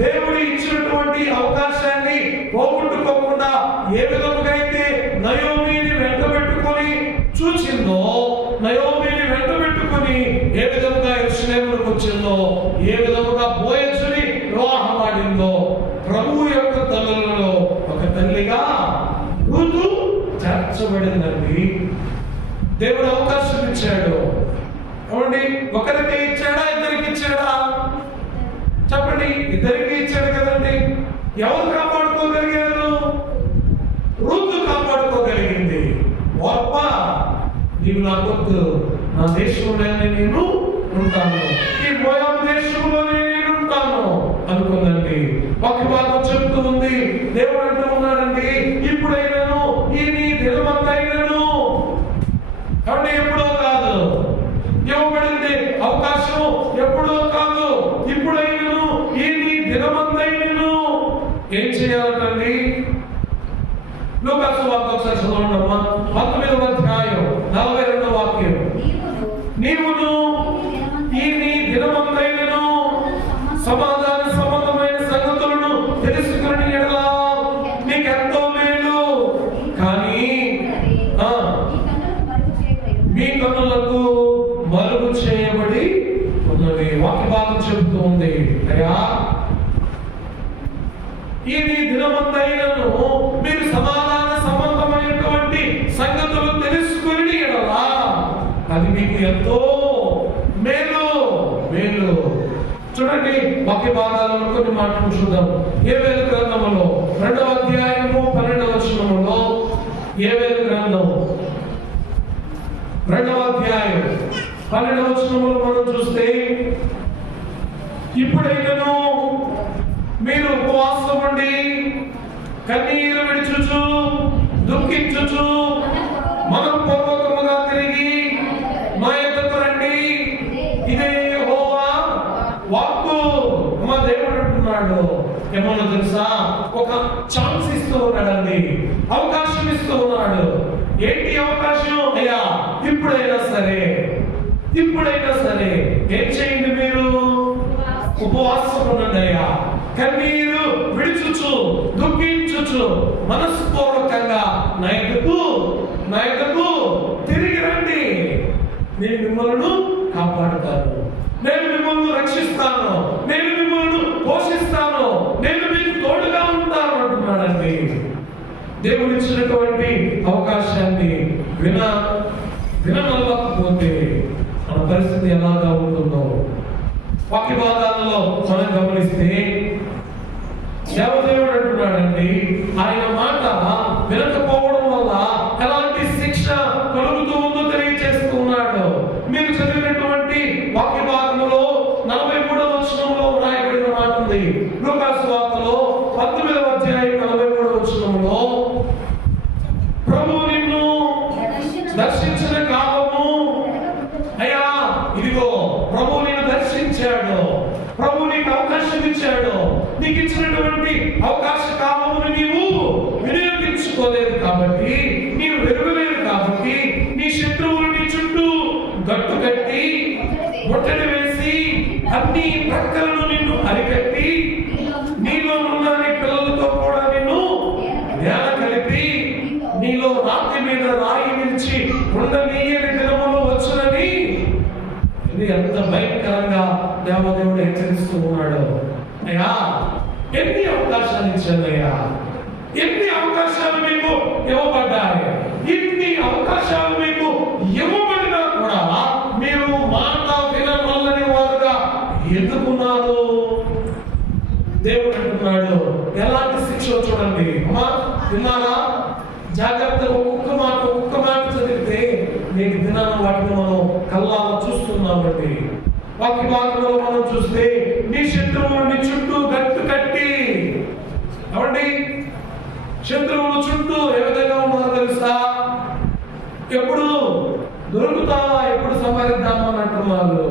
దేవుడు ఇచ్చినటువంటి అవకాశాన్ని పోగొట్టుకోకుండా ఏ విధముగా అయితే నయోమిని వెంటబెట్టుకొని చూచిందో, నయోమిని వెంటబెట్టుకొని ఏ విధముగా యెరూషలేముకు వచ్చిందో, ఏ విధముగా బోయజుని వివాహమాడిందో, ప్రభువు యొక్క తల్లులలో ఒక తల్లిగా రూతు చేర్చబడిందండి. దేవుడు అవకాశం ఇచ్చాడు. ఏమండి, ఒకరికి ఇచ్చాడా, ఇద్దరికి ఇచ్చాడా? చెప్పండి, ఇద్దరికి ఇచ్చాడు కదండి. ఎవరు కాపాడుకోగలిగారు? రూతు కాపాడుకోగలిగింది. ఓర్పా, నీవు నా కొద్దు, నా దేశంలోనే నేను ఉంటాను, ఈ మోయాబు దేశంలోనే నేను ఉంటాను అనుకుందండి. ఒక భాగం చెప్తూ ఉంది, దేవుడు అంటూ ఉన్నాడండి, ఇప్పుడైనాను ఈ నీ దినమంతైనను, కాబట్టి ఎప్పుడో కాదు ఇవ్వబడింది అవకాశం, ఎప్పుడో కాదు ఇప్పుడైనను ఈ నీ దినమంతైనను. ఏం చేయాలండి? లూకాసు వార్త ఒకసారి చదవండమ్మా, 19వ అధ్యాయం 42వ వాక్యం. నీవును ఈ నీ దినమంతైనను సమాధాన సంబంధమైన సంగతులను తెలుసుకుని ఎడలా నీకెంతో మేలు. కానీ మీ కన్నులకు మరుగు చేయబడి ఉన్నది. వాక్య భాగం చెబుతూ ఉంది, అయ్యా ఈ నీ దినమంతైనను మీరు సమాధాన సంబంధమైనటువంటి సంగతులు తెలుసుకుని ఎడలా అది మీకు ఎంతో మేలు. చూడండి వాక్య భాగాలను కొన్ని మాటలు చూద్దాం. యోవేలు గ్రంథములో 2వ అధ్యాయము 12వ వచనములో, యోవేలు గ్రంథం 2వ అధ్యాయం 12వ వచనములో మనం చూస్తే, ఇప్పుడైనను మీరు ఉపవాసం ఉండి కన్నీరు విడుచుచు దుఃఖించుచు మనఃపూర్వకముగా తిరిగి మా యొద్దకు రండి. ఇదే యెహోవా వాక్కు. మా దేవుడు అంటున్నాడు, ఏమన్నా తెలుసా, ఒక ఛాన్స్ ఇస్తూ ఉన్నాడండి, అవకాశం ఇస్తూ ఉన్నాడు. ఏంటి అవకాశం? అయ్యా ఇప్పుడైనా సరే ఏం చేయండి, మీరు ఉపవాసం ఉండండి అయ్యా, కన్నీరు విడుచుచు దుఃఖించుచు మనస్పూర్వకంగా నా యొద్దకు తిరిగి రండి. నేను మిమ్మల్ని కాపాడుతాను, నేను మిమ్మల్ని రక్షిస్తాను, నేను మిమ్మల్ని పోషిస్తాను, నేను మీకు తోడుగా ఉంటాను అంటున్నాడండి. దేవుడు ఇచ్చినటువంటి అవకాశాన్ని వినమలకపోతే మన పరిస్థితి ఎలాగా ఉంటుందో వాక్య భాగాలలో మనం గమనిస్తే దేవదేవుడు అంటున్నాడండి, ఆయన మాట వినకపోవడం వల్ల ఎలాంటి శిక్ష కలుగుతూ ఉందో తెలియజేస్తూ ఉన్నాడు. మీరు చదివినటువంటి వాక్య భాగంలో 43వ వచనంలో రాయబడిన మాట ఉంది. లూకాసు వార్తలో 19వ అధ్యాయం 43వ వచనంలో, ప్రభు నిన్ను దర్శించిన కాలము, అయ్యా ఇదిగో ప్రభు నిన్ను దర్శించాడు, ప్రభు నీకు అవకాశం ఇచ్చాడు, నీకు ఇచ్చినటువంటి అవకాశ కాలమును నీవు వినియోగించుకోలేదు కాబట్టి, నీవు వెలుగలేదు కాబట్టి, నీ శత్రువులు నీ చుట్టూ గట్టు కట్టి ముట్టడి వేసి అన్ని ప్రక్కలను నిన్ను అరికట్టి నీలో ఉన్న నీ పిల్లలతో కూడా నిన్ను నేల కలిపి నీలో రాతి మీద రాయి నిలిచి ఉండనీయని దినములు వచ్చునని ఇది ఎంత భయంకరంగా దేవదేవుడు హెచ్చరిస్తూ ఉన్నాడు. అయ్యా ఎన్ని అవకాశాలు ఇచ్చానయ్యా, ఎన్ని అవకాశాలు మీకు ఇవ్వబడ్డాయి, ఇన్ని అవకాశాలు మీకు ఇవ్వబడినా కూడా మీరు మాట వినవల్లని వారుగా ఎందుకున్నారు? దేవుడు అంటున్నాడు, ఎలాంటి శిక్ష చూడండి. అమ్మా విన్నారా? జాగ్రత్తగా ఒక్కొక్క మాట చదివితే నేటి దినాన వాటిని మనం కళ్ళారా చూస్తున్నామండి. వాక్య భాగంలో మనం చూస్తే నీ శత్రువులు నీ చుట్టూ గట్టు కట్టి, అవండి శత్రువులు చుట్టూ ఏ విధంగా ఉన్నారో తెలుసా? ఎప్పుడు దొరుకుతావా, ఎప్పుడు సంపాదిద్దామా అని అంటున్నారు.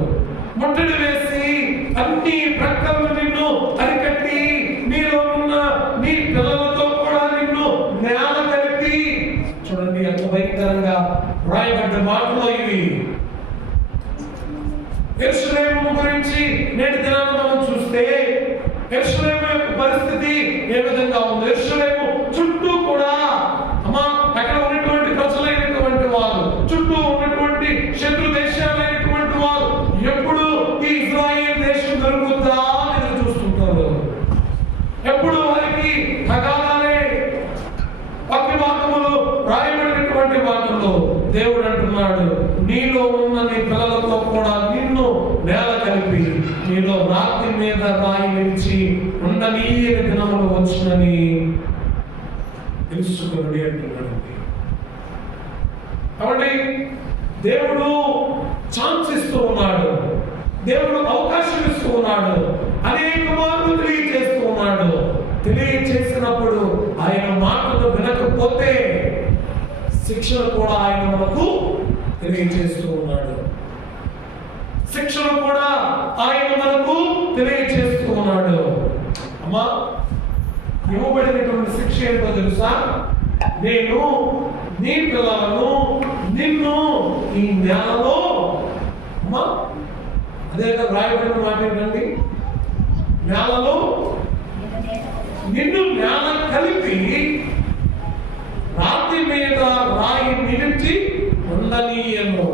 ముట్టడి వేసి అన్ని ప్రక్కలను నిన్ను అరికట్టి నీలో ఉన్న నీ పిల్లలతో కూడా నిన్ను నేల కలిపి, చూడండి ఎంత భయంకరంగా రాయబడ్డ మాటలో ఇవి. యెరూషలేము గురించి నేటి దినాన మనం చూస్తే యెరూషలేము యొక్క పరిస్థితి ఏ విధంగా ఉంది? యెరూషలేము చుట్టూ కూడా అమ్మా అక్కడ ఉన్నటువంటి ప్రజలైనటువంటి వారు, చుట్టూ ఉన్నటువంటి శత్రు దేశాలైనటువంటి వారు ఎప్పుడు ఈ ఇజ్రాయేల్ దేశం దొరుకుతుందా అని చూస్తుంటారు. ఎప్పుడు వారికి తగాదాలే. వాక్య భాగములో రాయబడినటువంటి వాటిలో దేవుడు అంటున్నాడు, నీలో ఉన్న నీ పిల్లలతో కూడా నిన్ను నేల కలిపి నీలో రాతి మీద రాయి నిలిచి ఉండనీయని దినములు వచ్చునని తెలుసుకుని అంటున్నాడు. కాబట్టి దేవుడు ఛాన్స్ ఇస్తూ ఉన్నాడు, దేవుడు అవకాశం ఇస్తూ ఉన్నాడు, అనేక మార్లు తెలియజేస్తూ ఉన్నాడు. తెలియజేసినప్పుడు ఆయన మాటలు వినకపోతే శిక్షను కూడా ఆయన మనకు తెలియజేస్తూ ఉన్నాడు. శిక్షను కూడా ఆయన మనకు తెలియజేస్తూ ఉన్నాడు. అమ్మా ఇవ్వబడినటువంటి శిక్ష ఏంటో తెలుసా? నేను నీ పిల్లలను నిన్ను ఈ నేలలో, అమ్మా అదే రాయబడిన మాట ఏంటండి? నేలలో నిన్ను నేల కలిపి రాతి మీద రాయి నిలిచి ఉండనీయను.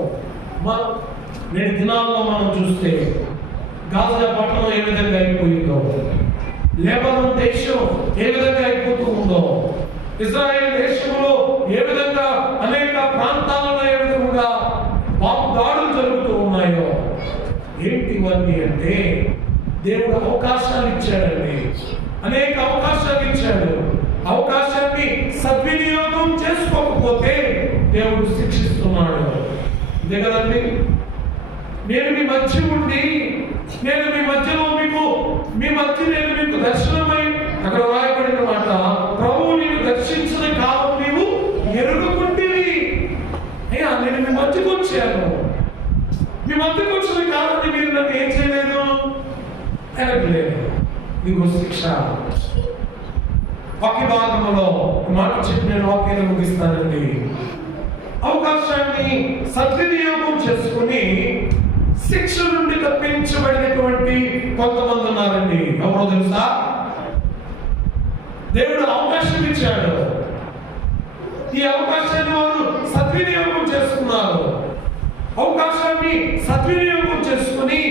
నేటి దినాల్లో మనం చూస్తే గాజా పట్టణం ఏ విధంగా అయిపోయిందో, లెబనాన్ దేశం ఏ విధంగా అయిపోతూ ఉందో, ఇజ్రాయెల్ దేశంలో ఏ విధంగా అనేక ప్రాంతాలలో ఏ విధంగా పాప దాడులు జరుగుతూ ఉన్నాయో, ఏంటి ఇవన్నీ అంటే దేవుడు అవకాశాలు ఇచ్చాడండి, అనేక అవకాశాలు ఇచ్చాడు. అవకాశాన్ని సద్వినియోగం చేసుకోకపోతే దేవుడు శిక్షిస్తున్నాడు. అంతే కదండి? నేను మీ మధ్య ఉండి, నేను మీ మధ్యలో నేను మీకు దర్శనమై, అక్కడ రాయబడిన మాట, ప్రభువు నీవు దర్శించిన కాలం నీవు ఎరుగుకుంటివి. అయ్యా నేను మీ మధ్యకు వచ్చాను, మీ మధ్యకు వచ్చిన కాలాన్ని మీరు నన్ను ఏం చేయలేదు, ఎరగలేదు. ఇదిగో శిక్ష. వాక్య భాగంలో మాట చెప్పి నేను వాక్యాన్ని ముగిస్తానండి. అవకాశాన్ని సద్వినియోగం చేసుకుని శిక్ష నుండి తప్పించబడినటువంటి కొంతమంది ఉన్నారండి. ఎవరో తెలుసా? దేవుడు అవకాశం ఇచ్చాడు, ఈ అవకాశాన్ని వారు సద్వినియోగం చేసుకున్నారు. అవకాశాన్ని సద్వినియోగం చేసుకుని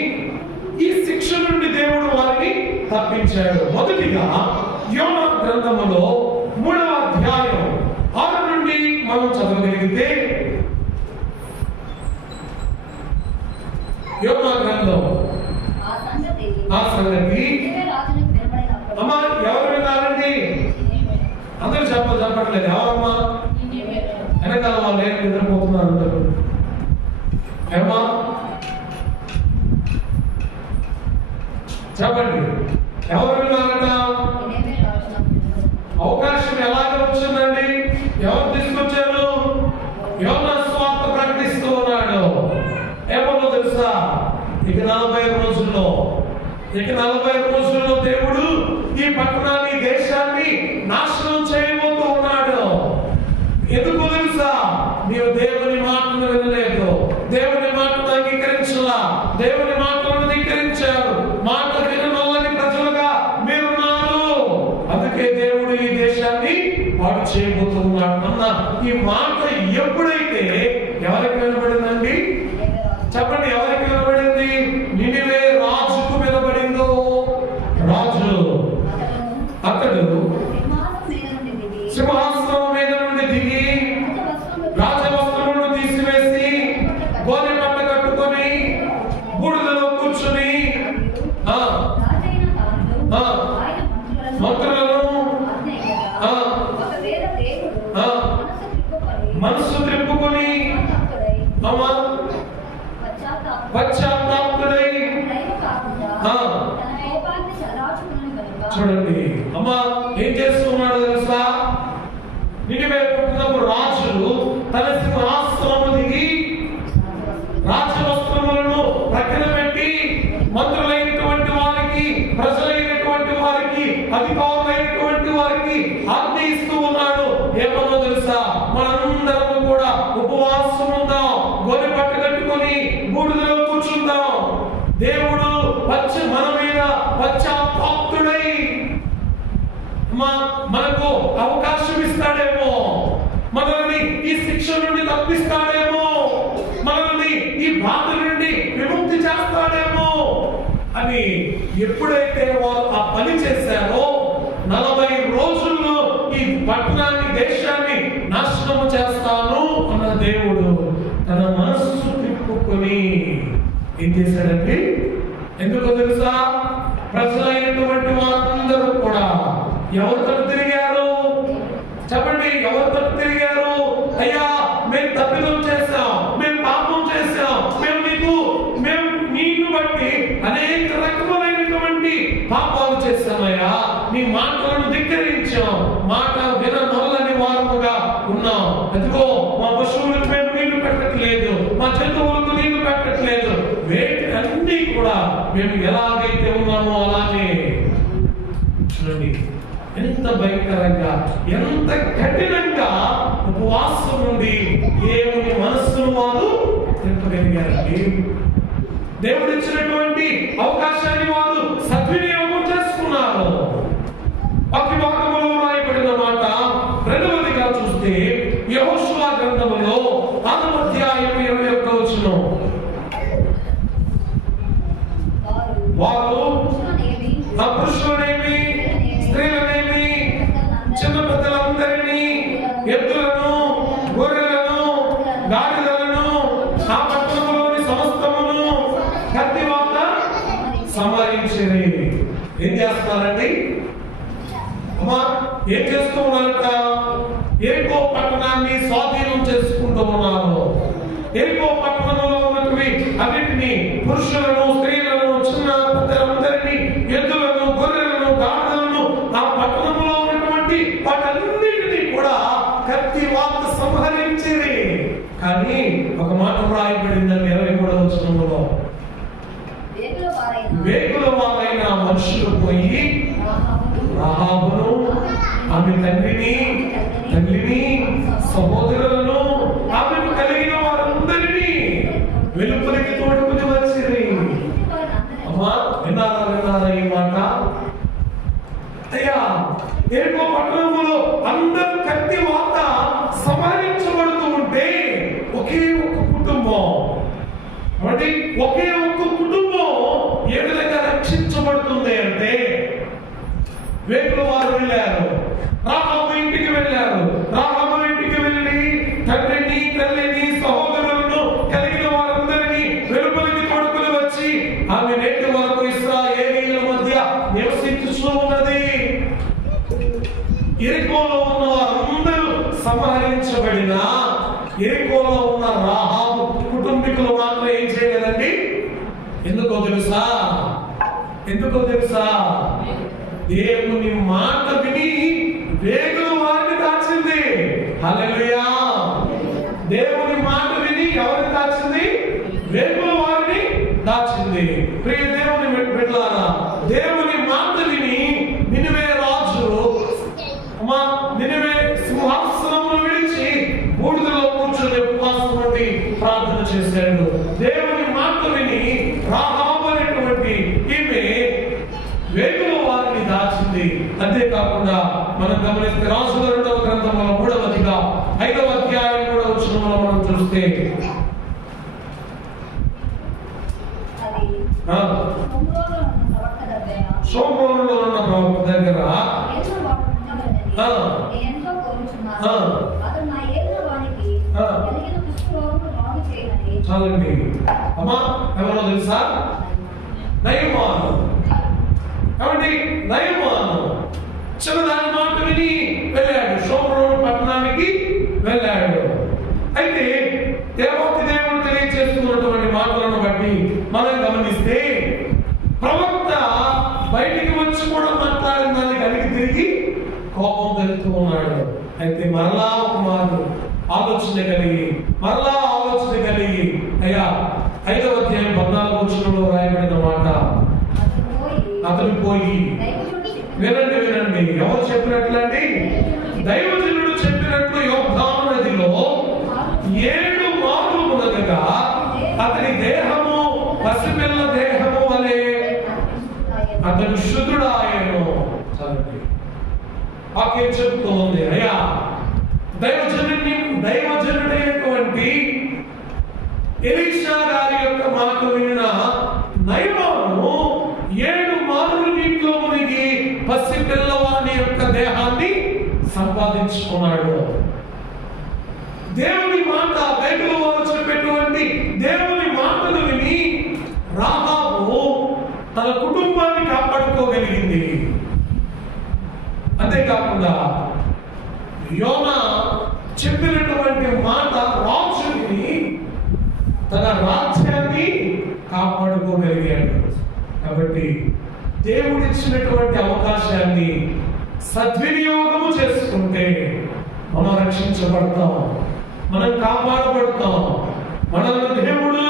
ఈ శిక్ష నుండి దేవుడు వారిని తప్పించాడు. మొదటిగా యోనా గ్రంథములో 3వ అధ్యాయం 6 నుండి మనం చదవగలిగితే, యోనా గ్రంథం ఆ సంగతి అమ్మా ఎవరు విన్నారండి? అందరూ చెప్పట్లేదు. ఎవరమ్మా? వెనకాల వాళ్ళు ఏం నిద్రపోతున్నారు అంటారు. ఏమా చెప్పండి, ఎవరు విన్నారట? అవకాశం ఎలాగ వచ్చిందండి? ఎవరు తీసుకొచ్చారు? యోనా సువార్త ప్రకటిస్తూ ఉన్నాడు. ఏమో తెలుసా? ఇక 40 రోజుల్లో దేవుడు ఈ పట్టణాన్ని, దేశాన్ని నాశనం చేయబోతూ ఉన్నాడు. ఎందుకు తెలుసా? మీరు దేవుని మాటను వినలేదు, దేవుని మాటను అంగీకరించలా, దేవుని మాటలను ధిక్కరించారు. మాట వినని ప్రజలుగా మీరున్నారు. అందుకే దేవుడు ఈ దేశాన్ని పాడు చేయబోతున్నాడు అన్న ఈ మాట ఎప్పుడైతే ఎవరికి వినబడిందండి? చెప్పండి, ఎవరికి వినబడింది? నినివే రాజుకు వినబడిందో. రాజు అతడు సింహాసనం మీద నుండి దిగి రాజవస్త్రములను తీసివేసి గోనె పట్ట కట్టుకొని బూడిదలో కూర్చుని మంత్రులను మనసు త్రిప్పుకొని పశ్చాత్తాపుడై చూడండి అమ్మా ఏం చేస్తున్నాడు తెలుసా? నినివే పట్టణపు రాజు తన సింహాసనము దిగి రాజవస్త్రములను ప్రక్కన పెట్టి మంత్రులైనటువంటి వారికి, ప్రజలైనటువంటి వారికి, అధికారులైనటువంటి వారికి ఆజ్ఞ ఇస్తూ ఉన్నాడు. ఏమన్నా తెలుసా? మనందరం కూడా ఉపవాసం ఉందాం, గొర్రె పట్ట కట్టుకొని బూడిదలో కూర్చుందాం. దేవుడు మన మీద పశ్చాత్తాపుడై మనకు అవకాశం ఇస్తాడేమో, మనల్ని ఈ శిక్ష నుండి తప్పిస్తాడేమో, మనల్ని ఈ బాధ నుండి విముక్తి చేస్తాడేమో అని ఎప్పుడైతే వారు ఆ పని చేశారో 40 రోజుల్లో ఈ పట్టణాన్ని, దేశాన్ని నాశనం చేస్తాను అన్న దేవుడు తన మనస్సు తిప్పుకొని ఏం చేశాడండి? ఎందుకో తెలుసా? ప్రజలైనటువంటి వారందరూ కూడా ఎవరితో తిరిగారు? చెప్పండి, ఎవరితో తిరిగారు? అయ్యా మేము తప్పిదం చేశాం, మేము పాపం చేశాం, మేము నిన్ను బట్టి అనేక రకములైనటువంటి పాపాలు చేశామయ్యా, నీ మాటలను ధిక్కరించాం, మాట విననొల్లని వారముగా ఉన్నాం. అదిగో మా పశువులకు మేము నీళ్లు పెట్టట్లేదు, మా జంతువులకు నీళ్లు పెట్టట్లేదు, వేటినన్నీ కూడా మేము ఎలాగైతే ఉన్నామో అలానే. చూడండి ఎంత భయంకరంగా, ఎంత కఠినంగా ఉపవాసం నుండి దేవుని మనస్సును వారు తిప్పగలిగారండి. దేవుడు ఇచ్చినటువంటి అవకాశాన్ని వారు సద్వినియోగం చేసుకున్నారు. వాక్య భాగంలో రాయబడిన మాట రెండవదిగా చూస్తే యెహోషువ గ్రంథములో 6వ అధ్యాయం 21వ వచనం, వారు పురుషులనేమి స్త్రీలనేమి చిన్న పెద్దలందరినీ, ఎద్దులను, గొర్రెలను, గాడిదలను, ఆ పట్టణంలోని సమస్తమును కత్తివాత సంహరించిరి. ఏం చేస్తున్నారండి? అమ్మా ఏం చేస్తూ ఉన్నారట? ఎరికో పట్టణాన్ని స్వాధీనం చేసుకుంటూ ఉన్నారు. ఎరికో పట్టణంలో ఉన్నటువంటి అన్నిటినీ, పురుషులను, స్త్రీలను, చిన్న పెద్దలందరినీ, ఎద్దులను, గొర్రెలను, గాడిదలను, ఆ పట్టణంలో ఉన్నటువంటి వాటన్నిటినీ కూడా కత్తి వాత సంహరించిరి. కానీ ఒక మాట రాయబడిందని 23వ వచనంలో, వేకుల వారైన మనుషులు పోయి రాహాబును, ఆమె తల్లిని, సహోదరులను, ఆమెను కలిగిన వారందరినీ వెలుపలికి తోడుకుని వచ్చింది. అమ్మా విన్నారా ఈ మాట? అయ్యా, ఎరుకో పట్టణంలో అందరూ కత్తి వాత సంహరించబడుతూ ఉంటే ఒకే ఒక కుటుంబం, అంటే ఒకే ఒక్క కుటుంబం ఏ విధంగా రక్షించబడుతుంది అంటే, వేకుల వారు వెళ్ళారు, రాహాబు ఇంటికి వెళ్ళారు. రాహాబు ఇంటికి వెళ్ళి తండ్రిని, తల్లిని, సహోదరులను కలిగిన వారందరినీ వెలుపలికి తోడుకుని వచ్చి ఆమె నేటి వరకు ఇశ్రాయేలీయుల మధ్య నివసించుతూ ఉన్నది. యెరికోలో ఉన్న వారందరూ సంహరించబడిన యెరికోలో ఉన్న రాహాబు కుటుంబీకులు మాత్రం ఏం చేయలేదండి? ఎందుకో తెలుసా? దేవుని మాట విని వేగుల వారిని దాచింది. హల్లెలూయా! దేవుని మాట విని ఎవరిని దాచింది? వేగుల వారిని దాచింది. ప్రియ దేవుని బిడ్డలారా, దేవుని మాట విని నినివే రాజు నినివే సింహాసనమును విడిచి బూడిదలో కూర్చొని ఉపవాసం నుండి ప్రార్థన చేశాడు. దేవుని మాట విని రాహాబు అనేటువంటి ఈమె వేగుల వారిని దాచింది. అంతేకాకుండా మనం గమనిస్తే రాజుల 2వ గ్రంథంలో 3వ 5వ అధ్యాయం కూడా వచనంలో మనం చూస్తే సోమరోనులో ఉన్న ప్రవక్త దగ్గర చాలండి. అమ్మా ఎవరో తెలుసా? నయమాను. కాబట్టి నయమాను చిన్నదాని మాట విని వెళ్ళాడు, సోమరోను పట్టణానికి వెళ్ళాడు. అయితే దేవుడు తెలియజేస్తున్నటువంటి మాటలను బట్టి మనం గమనిస్తే ప్రవక్త బయటికి వచ్చి కూడా మాట్లాడిన దాన్ని కలిగి తిరిగి కోపం తెలుస్తూ ఉన్నాడు. అయితే మరలా ఒక మాట ఆలోచన కలిగి అయ్యా 5వ అధ్యాయం 14వ వచనంలో రాయబడిన మాట, అతను పోయి వినండి ఎవరు చెప్పినట్లండి? దైవజనుడు చెప్పినట్లు యోర్దాను నదిలో 7 మార్లు మునగగా అతని దేహము పసిపిల్ల దేహము వలె అతను శుద్ధుడాయను. వాక్యం చెప్తూ ఉంది. అయ్యా, దైవజనుడైనటువంటి ఎలీషా గారి యొక్క మాట విన్న నయమాను 7 మార్లు నీటిలో మునిగి పసి పిల్లవాని యొక్క దేహాన్ని సంపాదించుకున్నాడు. దేవుని మాట, బైబిల్ వారు చెప్పేటువంటి దేవుని మాటలు విని రాహాబు తన కుటుంబాన్ని కాపాడుకోగలిగింది. అంతేకాకుండా యోనా చెప్పినటువంటి మాట రాజు విని తన రాజ్యాన్ని కాపాడుకోగలిగాడు. కాబట్టి దేవుడిచ్చినటువంటి అవకాశాన్ని సద్వినియోగము చేసుకుంటే మనం రక్షించబడతాం, మనం కాపాడబడతాం, మనల్ని దేవుడు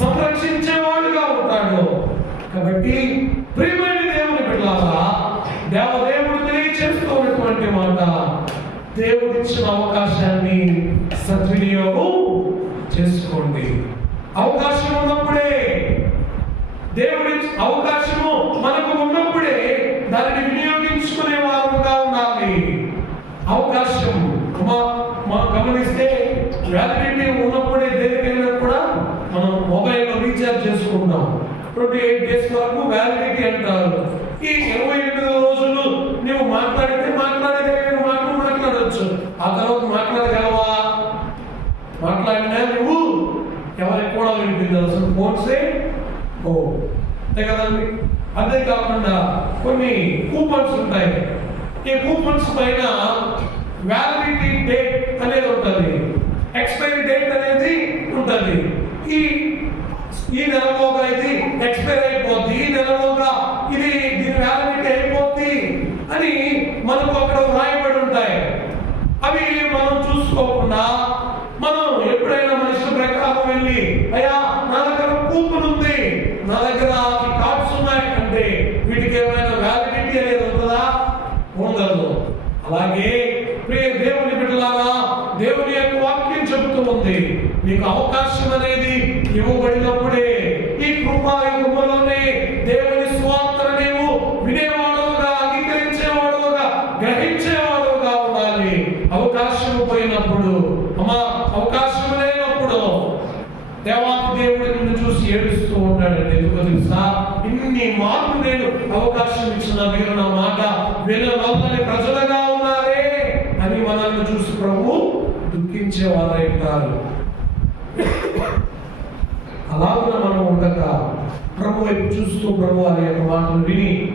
సంరక్షించేవాడుగా ఉంటాడు. కాబట్టి ప్రియమైన దేవుని బిడ్డలారా, దేవదేవుడు తెలియచేస్తున్నటువంటి మాట, దేవుడిచ్చిన అవకాశాన్ని సద్వినియోగం చేసుకోండి. అవకాశం ఉన్నప్పుడే, దేవుడి అవకాశము మనకు ఉన్నప్పుడే దానిని వినియోగించుకునే వారుగా ఉండాలి. అవకాశం గమనిస్తే వ్యాలిడిటీ ఉన్నప్పుడే దేనికైనా కూడా మనం మొబైల్లో రీఛార్జ్ చేసుకుంటాం. 28 days వరకు వ్యాలిడిటీ అంటారు. ఈ 28 రోజులు నువ్వు మాట్లాడగలిగిన మాటలు మాట్లాడవచ్చు. ఆ తర్వాత మాట్లాడగలవా? మాట్లాడినా నువ్వు ఎవరికి కూడా వినిపించాల్సిన ఫోన్సే అంతే కదండి. అంతేకాకుండా కొన్ని కూపన్స్ ఉంటాయి. ఈ కూపన్స్ పైన వ్యాలిడిటీ డేట్ అనేది ఉంటుంది, ఎక్స్పైరీ డేట్ అనేది ఉంటుంది. ఈ నెలలోగా ఇది ఎక్స్పైర్ అయిపోద్ది, ఈ నెలలోగా ఇది దీని వ్యాలిడిటీ అయిపోద్ది అని మనకు అక్కడ వ్రాయబడి ఉంటాయి. అవి మనం చూసుకోకుండా మనం ఎప్పుడైనా మన ఇష్ట ప్రకారం వెళ్ళి, అయ్యా నా దగ్గర కూపన్ ఉంది, నా దగ్గర కార్డ్స్ ఉన్నాయి అంటే వీటికి ఏమైనా వ్యాలిడిటీ అనేది ఉంటుందా? ఎందుకు తెలుసా? ఇన్ని మార్పు నేను అవకాశం ఇచ్చిన మీరు నా మాట వినవల్లని ప్రజలుగా ఉన్నారే అని మనల్ని చూసి ప్రభు దుఃఖించేవారై ఉంటారు. అలాగే మనం ఉండక ప్రభు వైపు చూస్తూ ప్రభు వారి యొక్క మాటలు విని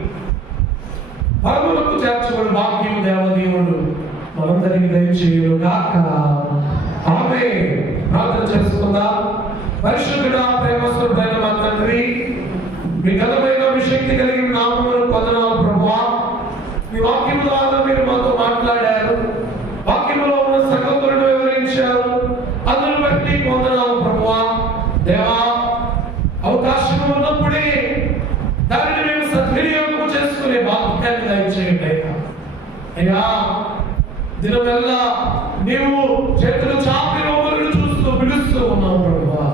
పరములకు చేర్చబడి వాక్యం దేవదేవుడు మనందరికీ దయచేయును గాక. ఆమేన్. ప్రార్థన చేసుకుందాం. పరిశుద్ధుడా, ప్రేమస్వరూపుడైన మా తండ్రి, మీ ఘనమైన మీ శక్తి కలిగిన నామమును వందనాలు ప్రభువా. మీ వాక్యం ద్వారా మీరు మాతో మాట్లాడారు, వాక్యంలో ఉన్న సంగతులను వివరించారు. అందును బట్టి వందనాలు ప్రభువా. దేవా, అవకాశం ఉన్నప్పుడే దానిని మేము సద్వినియోగం చేసుకునే భాగ్యాన్ని దయచేయండి అయ్యా. దినమెల్లా నీవు చేతులు చాపి రోగులను చూస్తూ పిలుస్తూ ఉన్నావు ప్రభువా.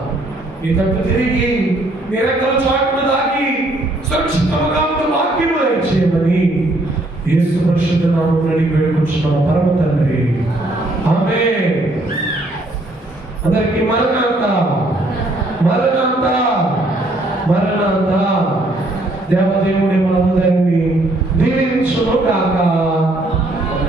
నీ తట్టు తిరిగి నీ రెక్కల చాటును దాగి సురక్షితంగా ఉన్న వాక్యము దయచేయమని యేసు పరిశుద్ధ నామములో వేడుకుంటున్నాము పరమ తండ్రి. ఆమేన్. అందరికీ